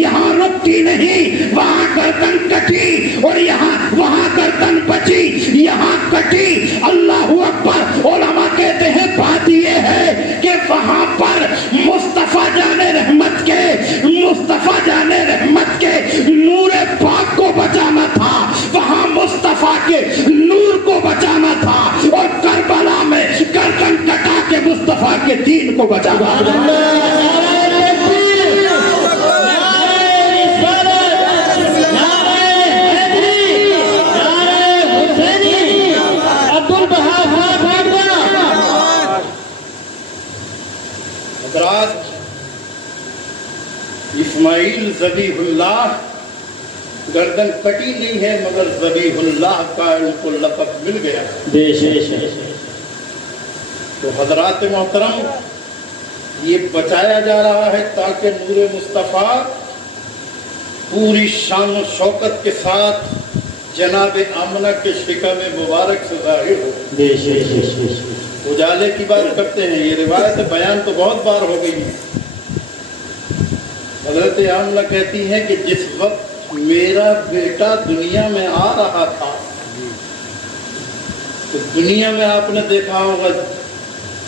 یہاں رکتی نہیں، وہاں گردن کٹی اور وہاں گردن بچی، یہاں کٹی۔ اللہ اکبر۔ علماء کہتے ہیں بات یہ ہے کہ وہاں پر مصطفیٰ جان رحمت کے نور پاک کو بچانا تھا، وہاں مصطفیٰ کے نور کو بچانا تھا، اور کربلا میں گردن کٹا کے مصطفیٰ کے دین کو بچانا تھا۔ حضرات، اسماعیل ذبیح اللہ گردن کٹی نہیں ہے مگر ذبیح اللہ کا ان کو لقب مل گیا۔ تو حضرات محترم، یہ بچایا جا رہا ہے تاکہ نور مصطفیٰ پوری شان و شوکت کے ساتھ جناب آمنہ کے شکم مبارک سے ظاہر ہو۔ اجالے کی بات کرتے ہیں، یہ روایت بیان تو بہت بار ہو گئی ہے۔ حضرت آمنہ کہتی ہیں کہ جس وقت میرا بیٹا دنیا میں آ رہا تھا تو دنیا میں آپ نے دیکھا ہوگا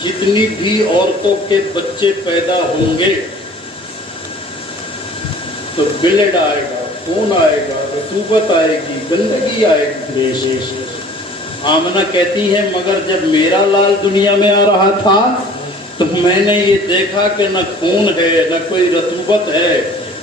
جتنی بھی عورتوں کے بچے پیدا ہوں گے تو بلڈ آئے گا، خون آئے گا، رطوبت آئے گی، گندگی آئے گی۔ آمنہ کہتی ہے مگر جب میرا لال دنیا میں آ رہا تھا تو میں نے یہ دیکھا کہ نہ خون ہے نہ کوئی رطوبت ہے۔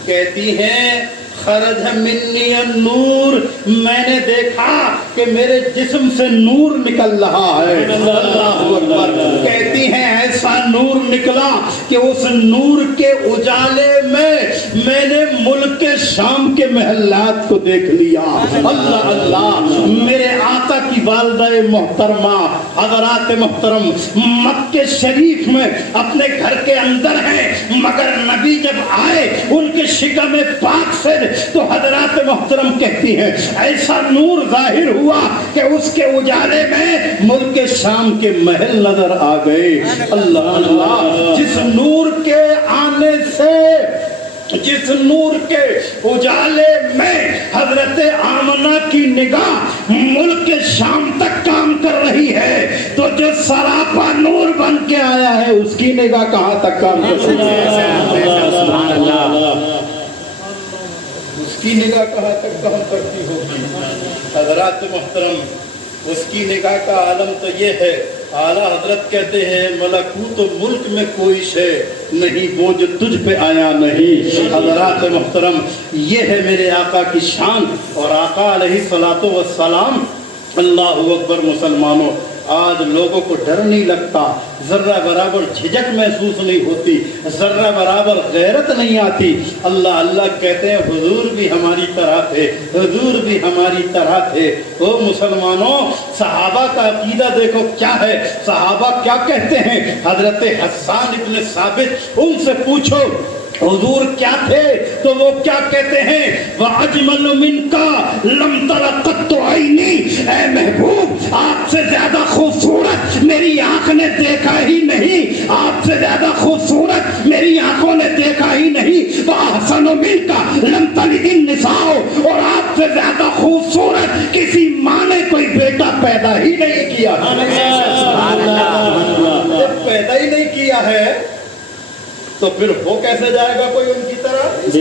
کہتی ہیں خرج منی النور، میں نے دیکھا کہ میرے جسم سے نور نکل رہا ہے۔ اللہ اکبر۔ کہتی ہیں ایسا نور نکلا کہ اس نور کے اجالے میں نے ملک شام کے محلات کو دیکھ لیا۔ اللہ اللہ۔ میرے آقا کی والدہ محترمہ حضرات محترم مکہ شریف میں اپنے گھر کے اندر ہیں، مگر نبی جب آئے ان کے شکم پاک سے تو حضرات محترم کہتی ہیں ایسا نور ظاہر ہوا کہ اس کے اجالے میں ملک شام کے محل نظر آ گئے۔ اللہ اللہ۔ جس نور کے آنے سے، جس نور کے اجالے میں حضرت آمنہ کی نگاہ ملک شام تک کام کر رہی ہے، تو جو سراپا نور بن کے آیا ہے اس کی نگاہ کہاں تک کام کر رہی ہے؟ اس کی نگاہ کہاں تک کام کرتی ہوگی؟ حضرات محترم، اس کی نگاہ کا عالم تو یہ ہے، اعلیٰ حضرت کہتے ہیں ملکوت و ملک میں کوئی شے نہیں وہ جو تجھ پہ آیا نہیں۔ حضرات محترم، یہ ہے میرے آقا کی شان، اور آقا علیہ الصلوۃ والسلام، اللہ اکبر مسلمانوں، آج لوگوں کو ڈر نہیں لگتا، ذرہ برابر جھجک محسوس نہیں ہوتی، ذرہ برابر غیرت نہیں آتی۔ اللہ اللہ کہتے ہیں حضور بھی ہماری طرح تھے، حضور بھی ہماری طرح تھے۔ او مسلمانوں، صحابہ کا عقیدہ دیکھو کیا ہے، صحابہ کیا کہتے ہیں۔ حضرت حسان ابن ثابت، ان سے پوچھو حضور کیا تھے تو وہ کیا کہتے ہیں، وَأَجْمَلُ مِنْكَ لَمْ تَرَ قَطُّ عَيْنِي، اے محبوب آپ سے زیادہ خوبصورت میری آنکھ نے دیکھا ہی نہیں، آپ سے زیادہ خوبصورت میری آنکھوں نے دیکھا ہی نہیں۔ وَأَحْسَنُ مِنْكَ لَمْ تَلِدِ النِّسَاءُ، اور آپ سے زیادہ خوبصورت کسی ماں نے کوئی بیٹا پیدا ہی نہیں کیا۔ جب پیدا ہی نہیں کیا ہے تو پھر ہو کیسے جائے گا کوئی ان کی طرح؟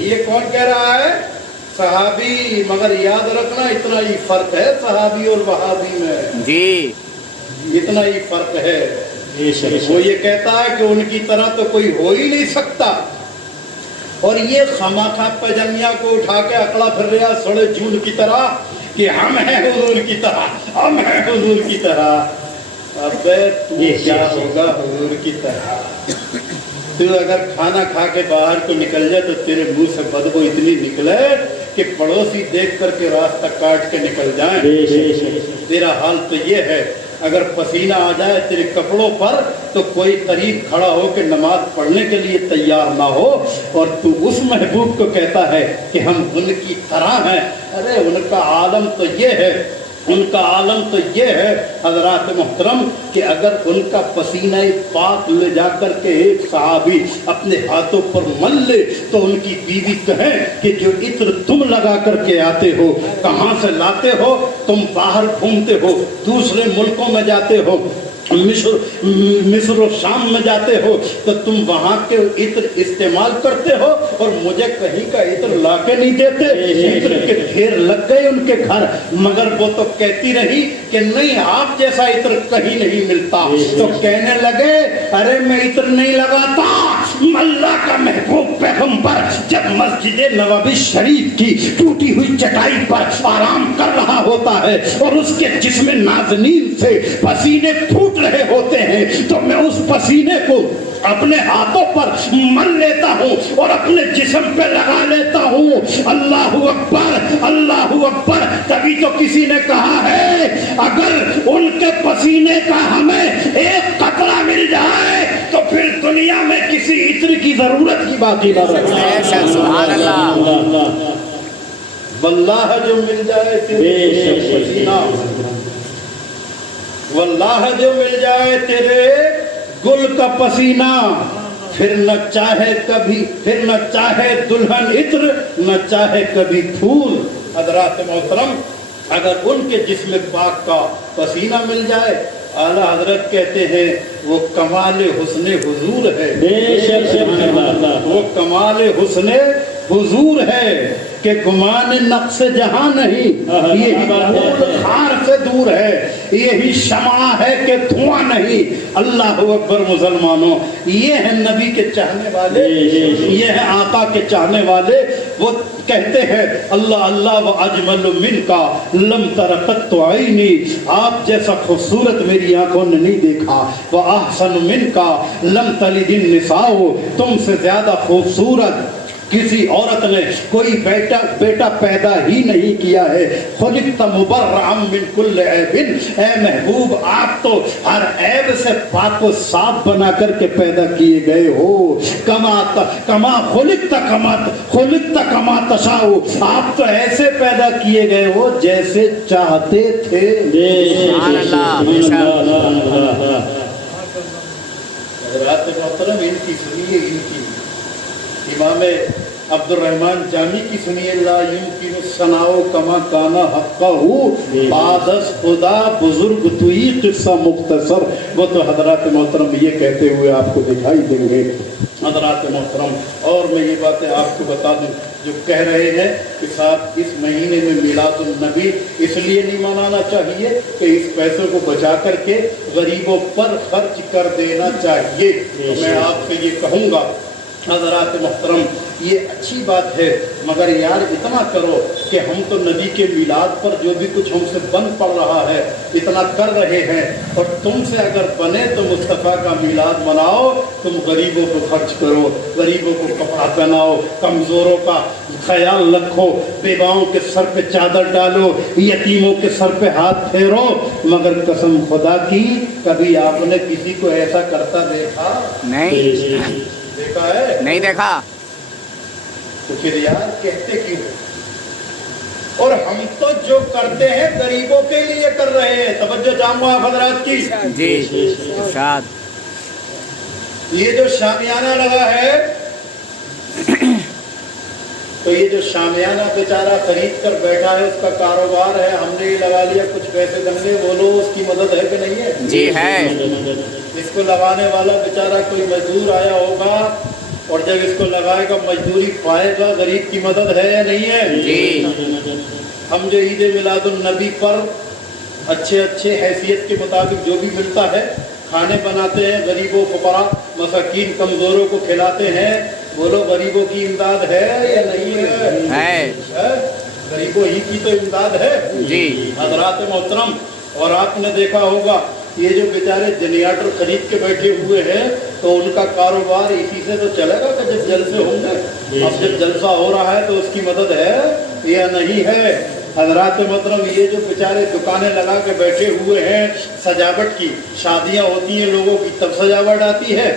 یہ کون کہہ رہا ہے؟ صحابی۔ مگر یاد رکھنا اتنا ہی فرق ہے صحابی اور وہابی میں، جی اتنا ہی فرق ہے۔ وہ یہ کہتا ہے کہ ان کی طرح تو کوئی ہو ہی نہیں سکتا، اور یہ خامخواہ پجامیا کو اٹھا کے اکڑا پھر رہا سڑے جھول کی طرح کہ ہم ہیں حضور کی طرح، ہم ہیں حضور کی طرح۔ ابے تو کیا ہوگا حضور کی طرح؟ تو اگر کھانا کھا کے باہر کو نکل جائے تو تیرے منہ سے بدبو اتنی نکلے کہ پڑوسی دیکھ کر کے راستہ کاٹ کے نکل جائیں۔ تیرا حال تو یہ ہے، اگر پسینہ آ جائے تیرے کپڑوں پر تو کوئی قریب کھڑا ہو کے نماز پڑھنے کے لیے تیار نہ ہو، اور تو اس محبوب کو کہتا ہے کہ ہم ان کی طرح ہیں۔ ارے ان کا عالم تو یہ ہے ان کا عالم تو یہ ہے حضرات محترم کہ اگر ان کا پسینہ پاک لے جا کر کے ایک صحابی اپنے ہاتھوں پر مل لے تو ان کی بیوی کہیں کہ جو عطر تم لگا کر کے آتے ہو کہاں سے لاتے ہو؟ تم باہر گھومتے ہو، دوسرے ملکوں میں جاتے ہو، مصر و شام میں جاتے ہو تو تم وہاں کے عطر استعمال کرتے ہو اور مجھے کہیں کا عطر لا کے نہیں دیتے۔ عطر کے ڈھیر لگ گئے ان کے گھر، مگر وہ تو کہتی رہی کہ نہیں آپ جیسا عطر کہیں نہیں ملتا۔ تو کہنے لگے ارے میں عطر نہیں لگاتا، اللہ کا محبوب پیغمبر جب مسجد نبوی شریف کی ٹوٹی ہوئی چٹائی پر آرام کر رہا ہوتا ہے اور اس کے جسم نازنین سے پسینے پھوٹ رہے ہوتے ہیں تو میں اس پسینے کو اپنے ہاتھوں پر مل لیتا ہوں اور اپنے جسم پہ لگا لیتا ہوں۔ اللہ اکبر، اللہ اکبر۔ تبھی تو کسی نے کہا ہے اگر ان کے پسینے کا ہمیں ایک قطرہ مل جائے تو پھر دنیا میں کسی عطر کی ضرورت ہی باقی نہ رہے۔ سبحان اللہ۔ واللہ جو مل جائے تیرے پسینہ، واللہ جو مل جائے تیرے گل کا پسینہ، پھر نہ چاہے کبھی، پھر نہ چاہے دلہن عطر، نہ چاہے کبھی پھول۔ حضرات محترم اگر ان کے جسم پاک کا پسینہ مل جائے، اعلیٰ حضرت کہتے ہیں وہ کمال حسن حضور ہے، وہ کمال حسن حضور ہے کہ گمان نقص جہاں نہیں، یہی پھول خار سے دور ہے، یہی شمع ہے کہ دھواں نہیں۔ اللہ اکبر مسلمانوں، یہ ہیں نبی کے چاہنے والے، یہ ہیں آقا کے چاہنے والے۔ وہ کہتے ہیں اللہ اللہ و اجمل من کا لم ترقت عینی، آپ جیسا خوبصورت میری آنکھوں نے نہیں دیکھا۔ وہ احسن من کا لم تلد النساء، تم سے زیادہ خوبصورت کسی عورت نے کوئی بیٹا پیدا ہی نہیں کیا ہے۔ خلقت مبرعا من کل عیب، اے محبوب آپ تو ہر عیب سے پاک و صاف بنا کر کے پیدا کیے گئے ہو۔ کما خلقت کما تشاء، آپ تو ایسے پیدا کیے گئے ہو جیسے چاہتے تھے۔ حضرات محترم ان کی سنیے، ان کی امام عبد الرحمن جامی کی سنیے، لا یمکن الثناء کما کان حقہ بعد از خدا بزرگ توئی قصہ مختصر۔ وہ تو حضرات محترم یہ کہتے ہوئے آپ کو دکھائی دیں گے۔ حضرات محترم اور میں یہ باتیں آپ کو بتا دوں، جو کہہ رہے ہیں کہ صاحب اس مہینے میں میلاد النبی اس لیے نہیں منانا چاہیے کہ اس پیسے کو بچا کر کے غریبوں پر خرچ کر دینا چاہیے، تو میں آپ سے یہ کہوں گا حضرات محترم یہ اچھی بات ہے، مگر یار اتنا کرو کہ ہم تو نبی کے میلاد پر جو بھی کچھ ہم سے بن پڑ رہا ہے اتنا کر رہے ہیں، اور تم سے اگر بنے تو مصطفیٰ کا میلاد مناؤ، تم غریبوں کو خرچ کرو، غریبوں کو کپڑا پہناؤ، کمزوروں کا خیال رکھو، بیواؤں کے سر پہ چادر ڈالو، یتیموں کے سر پہ ہاتھ پھیرو۔ مگر قسم خدا کی کبھی آپ نے کسی کو ایسا کرتا دیکھا؟ نہیں دیکھا ہے؟ نہیں دیکھا۔ تو پھر یار کہتے کیوں؟ اور ہم تو جو کرتے ہیں غریبوں کے لیے کر رہے ہیں۔ توجہ چاہوں گا حضرات کی جی ارشاد۔ یہ جو شامیانہ لگا ہے، تو یہ جو شامیانہ بیچارہ خرید کر بیٹھا ہے اس کا کاروبار ہے، ہم نے یہ لگا لیا کچھ پیسے دنگے، بولو اس کی مدد ہے کہ نہیں ہے؟ جی ہے۔ اس کو لگانے والا بیچارہ کوئی مزدور آیا ہوگا اور جب اس کو لگائے گا مزدوری پائے گا، غریب کی مدد ہے یا نہیں ہے؟ جی۔ ہم جو عید میلاد النبی پر اچھے حیثیت کے مطابق جو بھی ملتا ہے کھانے بناتے ہیں، غریبوں فقراء مساکین کمزوروں کو کھلاتے ہیں، بولو غریبوں کی امداد ہے یا نہیں ہے؟ غریبوں ہی کی تو امداد ہے جی حضرات محترم۔ اور آپ نے دیکھا ہوگا یہ جو بیچارے جنریٹر خرید کے بیٹھے ہوئے ہیں تو ان کا کاروبار اسی سے تو چلے گا کہ جب جلسے ہوں گے۔ اب جب جلسہ ہو رہا ہے تو اس کی مدد ہے یا نہیں ہے؟ حضرات محترم یہ جو بیچارے دکانیں لگا کے بیٹھے ہوئے ہیں سجاوٹ کی، شادیاں ہوتی ہیں لوگوں کی تب سجاوٹ آتی ہے،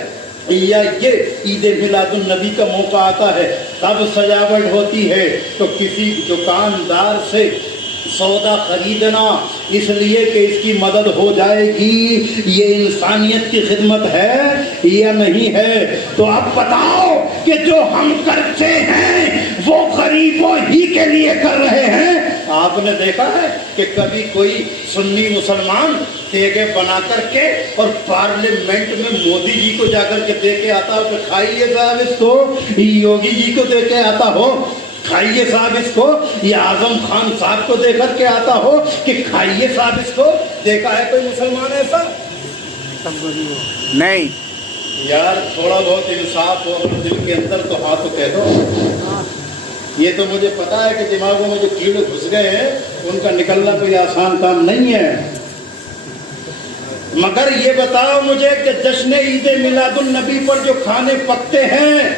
یا یہ عید میلاد النبی کا موقع آتا ہے تب سجاوٹ ہوتی ہے، تو کسی دکاندار سے سودا خریدنا اس لیے کہ اس کی مدد ہو جائے گی، یہ انسانیت کی خدمت ہے یا نہیں ہے؟ تو اب بتاؤ کہ جو ہم کرتے ہیں وہ غریبوں ہی کے لیے کر رہے ہیں۔ آپ نے دیکھا ہے کہ کبھی کوئی سنی مسلمان تیگے بنا کر کے اور پارلیمنٹ میں مودی جی کو جا کر کے دے کے آتا ہو کہ کھائیے صاحب اس کو، یوگی جی کو دے کے آتا ہو کھائیے صاحب اس کو، یا اعظم خان صاحب کو دے کر کے آتا ہو کہ کھائیے صاحب اس کو؟ دیکھا ہے کوئی مسلمان ایسا؟ نہیں۔ یار تھوڑا بہت انصاف ہو اگر دل کے اندر تو ہاں تو کہہ دو۔ یہ تو مجھے پتا ہے کہ دماغوں میں جو کیڑے گھس گئے ہیں ان کا نکلنا کوئی آسان کام نہیں ہے، مگر یہ بتاؤ مجھے کہ جشن عید میلاد النبی پر جو کھانے پکتے ہیں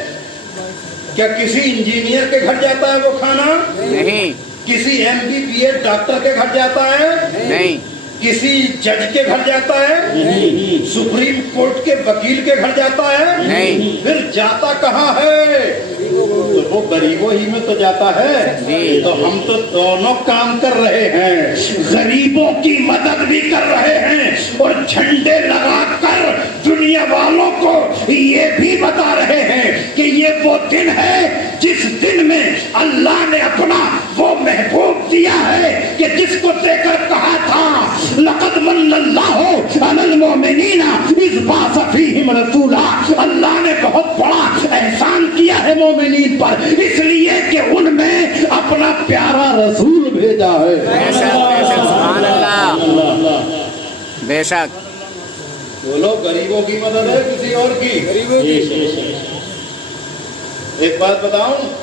کیا کسی انجینئر کے گھر جاتا ہے وہ کھانا؟ نہیں۔ کسی MBBS ڈاکٹر کے گھر جاتا ہے؟ نہیں۔ کسی جج کے گھر جاتا ہے؟ نہیں۔ سپریم کورٹ کے وکیل کے گھر جاتا ہے؟ نہیں۔ پھر جاتا کہاں ہے؟ تو وہ غریبوں ہی میں تو جاتا ہے۔ تو ہم تو دونوں کام کر رہے ہیں، غریبوں کی مدد بھی کر رہے ہیں اور جھنڈے لگا کر دنیا والوں کو یہ بھی بتا رہے ہیں کہ یہ وہ دن ہے جس دن میں اللہ نے اپنا وہ محبوب دیا ہے کہ جس کو دے کر کہا تھا لقد من اللہ علی المؤمنین اذ بعث فیہم رسولا، اللہ نے بہت بڑا احسان کیا ہے مومنین پر اس لیے کہ ان میں اپنا پیارا رسول بھیجا ہے۔ بے شک، بے شک، سبحان اللہ، بے شک۔ بولو غریبوں کی مدد ہے کسی اور کی؟ غریبوں کی۔ ایک بات بتاؤں،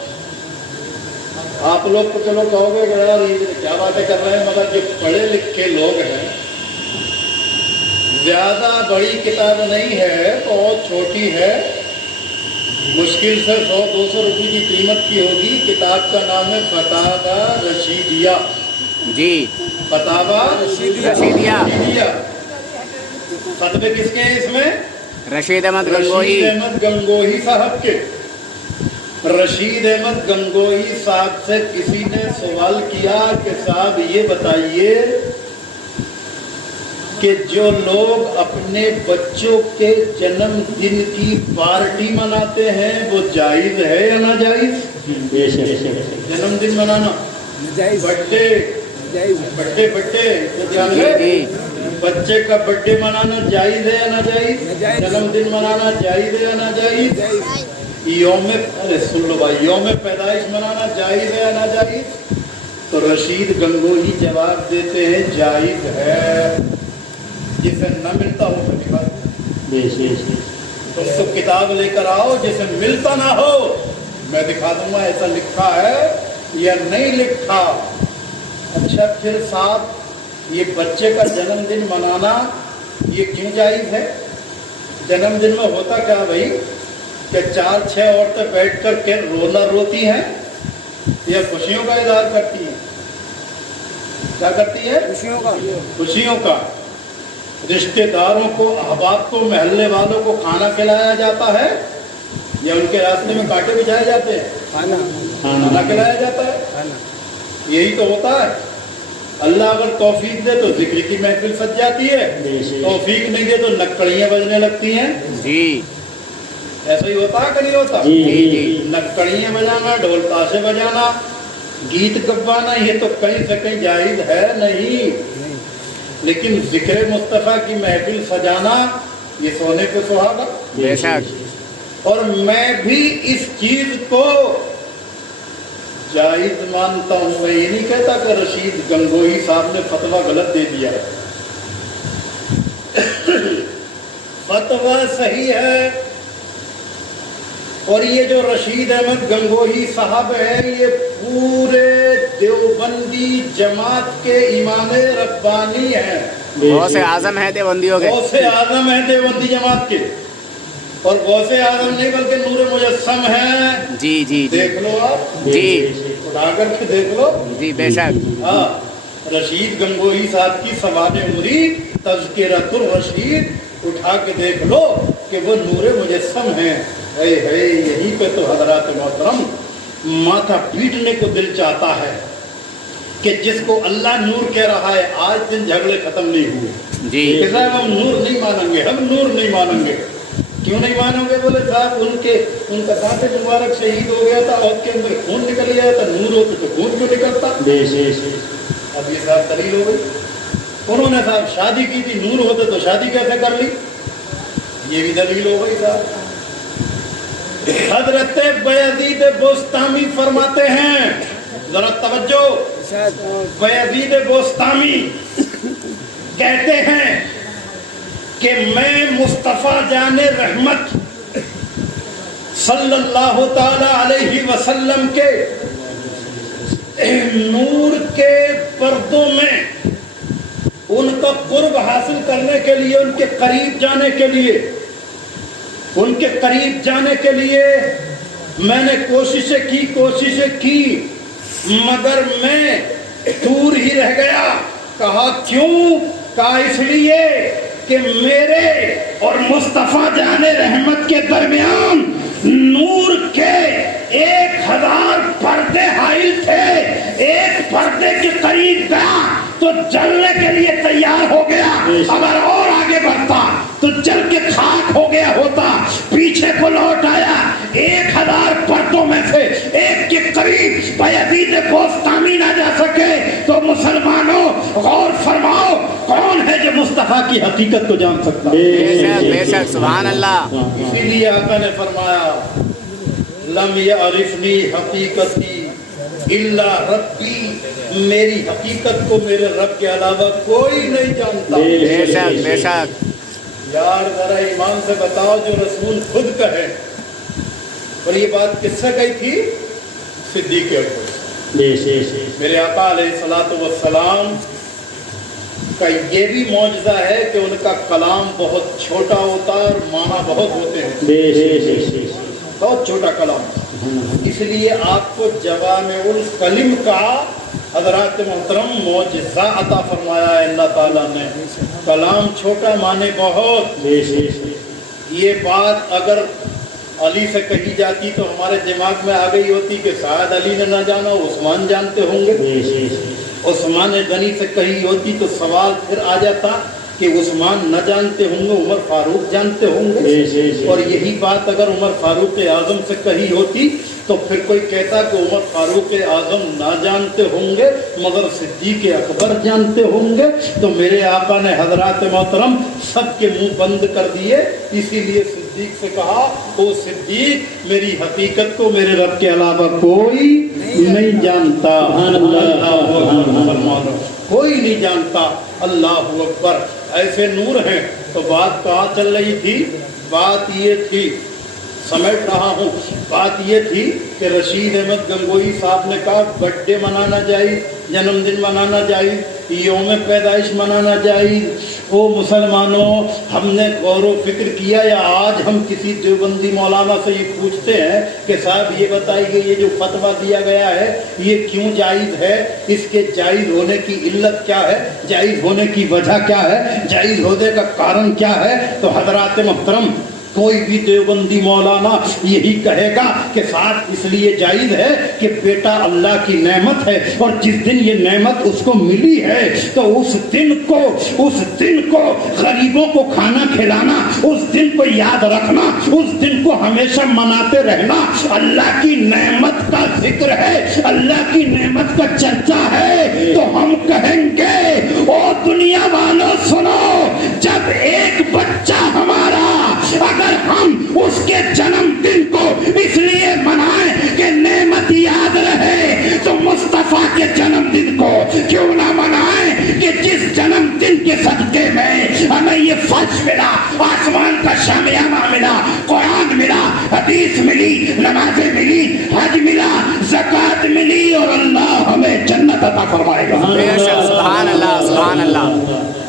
آپ لوگ تو چلو کہو گے کہ یار یہ کیا باتیں کر رہے ہیں، مگر جو پڑھے لکھے لوگ ہیں، زیادہ بڑی کتاب نہیں ہے، بہت چھوٹی ہے، مشکل سے 100-200 روپے کی قیمت کی ہوگی۔ کتاب کا نام ہے فتاوی رشیدیہ۔ جی، فتاوی رشیدیہ۔ فتوے کس کے ہیں اس میں؟ رشید احمد گنگوہی۔ رشید احمد گنگوہی صاحب کے۔ رشید احمد گنگوہی صاحب سے کسی نے سوال کیا کہ صاحب یہ بتائیے کہ جو لوگ اپنے بچوں کے جنم دن کی پارٹی مناتے ہیں وہ جائز ہے یا ناجائز؟ جنم دن منانا، برتھڈے، بچے کا برتھڈے منانا جائز ہے یا ناجائز؟ جنم دن منانا جائز ہے یا ناجائز؟ سن لو بھائی، یوم پیدائش منانا جائز ہے یا ناجائز؟ تو رشید گنگوہی جواب دیتے ہیں جائز ہے، جسے نہ ملتا ہو تو دکھا تم تو کتاب لے کر آؤ، جسے ملتا نہ ہو میں دکھا دوں گا ایسا لکھا ہے یا نہیں لکھا۔ اچھا پھر صاحب یہ بچے کا جنم دن منانا یہ کیوں جائز ہے؟ جنم دن میں ہوتا کیا بھائی کہ 4-6 عورتیں بیٹھ کر کے رونا روتی ہیں یا خوشیوں کا اظہار کرتی ہیں؟ کیا کرتی ہے؟ خوشیوں کا۔ رشتہ داروں کو، احباب کو، محلے والوں کو کھانا کھلایا جاتا ہے یا ان کے راستے میں کانٹے بچھائے جاتے ہیں؟ کھانا کھلایا جاتا ہے، یہی تو ہوتا ہے۔ اللہ اگر توفیق دے تو ذکر کی محفل سج جاتی ہے، توفیق نہیں دے تو نکڑیاں بجنے لگتی ہیں۔ جی، ایسا ہی ہوتا ہے کہ نہیں ہوتا؟ نکڑیاں بجانا، ڈھول تاشے بجانا، گیت گوانا یہ تو کہیں سے کہیں جائز ہے نہیں، لیکن ذکر مصطفیٰ کی محفل سجانا یہ سونے پہ سہاگا۔ بے شک۔ اور میں بھی اس چیز کو جائز مانتا ہوں، میں یہ نہیں کہتا کہ رشید گنگوہی صاحب نے فتویٰ غلط دے دیا ہے، فتویٰ صحیح ہے۔ اور یہ جو رشید احمد گنگوہی صاحب ہیں یہ پورے دیوبندی جماعت کے امام ربانی ہیں، غوث اعظم ہے دیوبندیوں کے۔ غوث اعظم ہیں دیوبندی جماعت کے، اور غوث اعظم نہیں بلکہ نور مجسم ہیں۔ جی جی دیکھ لو آپ، جی اٹھا کر کے دیکھ لو۔ جی، بے شک۔ ہاں، رشید گنگوہی صاحب کی سواد مرید تذکرۃ الرشید اٹھا کے دیکھ لو کہ وہ نور مجسم ہیں۔ یہیں پہ تو حضرات محترم ماتھا پیٹنے کو دل چاہتا ہے کہ جس کو اللہ نور کہہ رہا ہے آج دن جھگڑے ختم نہیں ہوئے جی کہ صاحب ہم نور نہیں مانیں گے، ہم نور نہیں مانیں گے. کیوں نہیں مانو گے؟ بولے صاحب ان کا دانت مبارک شہید ہو گیا تھا اور کے اندر خون نکل گیا تھا، نور ہوتے تو خون کیوں نکلتا؟ اب یہ صاحب دلیل ہو گئی. انہوں نے صاحب شادی کی تھی، نور ہوتے تو شادی کیسے کر لی؟ یہ بھی دلیل ہو گئی صاحب. حضرت بایزید بوستامی فرماتے ہیں، ذرا توجہ، بایزید بوستامی کہتے ہیں کہ میں مصطفیٰ جان رحمت صلی اللہ تعالی علیہ وسلم کے نور کے پردوں میں ان کا قرب حاصل کرنے کے لیے، ان کے قریب جانے کے لیے، ان کے قریب جانے کے لیے میں نے کوششیں کی مگر میں دور ہی رہ گیا. کہا کیوں؟ کہا اس لیے کہ میرے اور مصطفیٰ جان رحمت کے درمیان نور کے 1000 پردے حائل تھے. ایک پردے کے قریب گیا تو جلنے کے لیے تیار ہو گیا، اگر اور آگے بڑھتا تو جل کے خاک ہو گیا ہوتا. پیچھے کو لوٹ آیا، 1000 پردوں میں سے ایک کے قریب بایزید بوستامی نہ جا سکے. تو مسلمانوں غور فرماؤ، کون ہے جو مصطفیٰ کی حقیقت کو جان سکتا؟ بے شک سبحان اللہ. اسی لیے آقا نے فرمایا لم یعرفنی حقیقتی الا ربی، میری حقیقت کو میرے رب کے علاوہ کوئی نہیں جانتا. بے شک بے شک. یار ذرا ایمان سے بتاؤ، جو رسول خود کہے. اور یہ بات کس سے کہی تھی؟ صدیق اکبر. میرے آقا علیہ الصلوۃ والسلام کا یہ بھی معجزہ ہے کہ ان کا کلام بہت چھوٹا ہوتا ہے اور معنی بہت ہوتے ہیں. بہت چھوٹا کلام، اس لیے آپ کو جوامع الکلم کا حضرات محترم معجزہ عطا فرمایا ہے اللہ تعالیٰ نے. کلام چھوٹا، معنی بہت. یہ بات اگر علی سے کہی جاتی تو ہمارے دماغ میں آ گئی ہوتی کہ شاید علی نے نہ جانا، عثمان جانتے ہوں گے. عثمان غنی سے کہی ہوتی تو سوال پھر آ جاتا کہ عثمان نہ جانتے ہوں گے، عمر فاروق جانتے ہوں گے. اور یہی بات اگر عمر فاروق اعظم سے کہی ہوتی تو پھر کوئی کہتا کہ عمر فاروق اعظم نہ جانتے ہوں گے مگر صدیق اکبر جانتے ہوں گے. تو میرے آقا نے حضرات محترم سب کے منہ بند کر دیے. اسی لیے صدیق سے کہا او صدیق، میری حقیقت کو میرے رب کے علاوہ کوئی نہیں جانتا. کوئی نہیں جانتا. اللہ اکبر. ایسے نور ہیں. تو بات کہاں چل رہی تھی؟ بات یہ تھی، سمیٹ رہا ہوں، بات یہ تھی کہ رشید احمد گنگوئی صاحب نے کہا برتھ ڈے منانا جائز، جنم دن منانا جائز، یوم پیدائش منانا جائز. او مسلمانوں، ہم نے غور و فکر کیا یا آج ہم کسی دیوبندی مولانا سے یہ پوچھتے ہیں کہ صاحب یہ بتائیے یہ جو فتویٰ دیا گیا ہے یہ کیوں جائز ہے؟ اس کے جائز ہونے کی علت کیا ہے؟ جائز ہونے کی وجہ کیا ہے؟ جائز ہونے کا کارن کیا ہے؟ تو حضرات محترم کوئی بھی دیوبندی مولانا یہی کہے گا کہ صاحب اس لیے جائز ہے کہ بیٹا اللہ کی نعمت ہے اور جس دن یہ نعمت اس کو ملی ہے تو اس دن کو غریبوں کو کھانا کھلانا، اس دن کو یاد رکھنا، اس دن کو ہمیشہ مناتے رہنا. اللہ کی نعمت کا ذکر ہے، اللہ کی نعمت کا چرچا ہے. تو ہم کہیں گے او دنیا والوں سنو، جب ایک بچہ ہمارا اگر ہم اس کے جنم دن کو اس لیے منائیں کہ نعمت یاد رہے تو مصطفیٰ کے جنم دن کو کیوں نہ منائیں کہ جس جنم دن کے صدقے میں ہمیں یہ فرش ملا، آسمان کا شامیانہ ملا، قرآن ملا، حدیث ملی، نمازیں ملی، حج ملا، زکوٰۃ ملی اور اللہ ہمیں جنت عطا فرمائے گا. سبحان اللہ سبحان اللہ.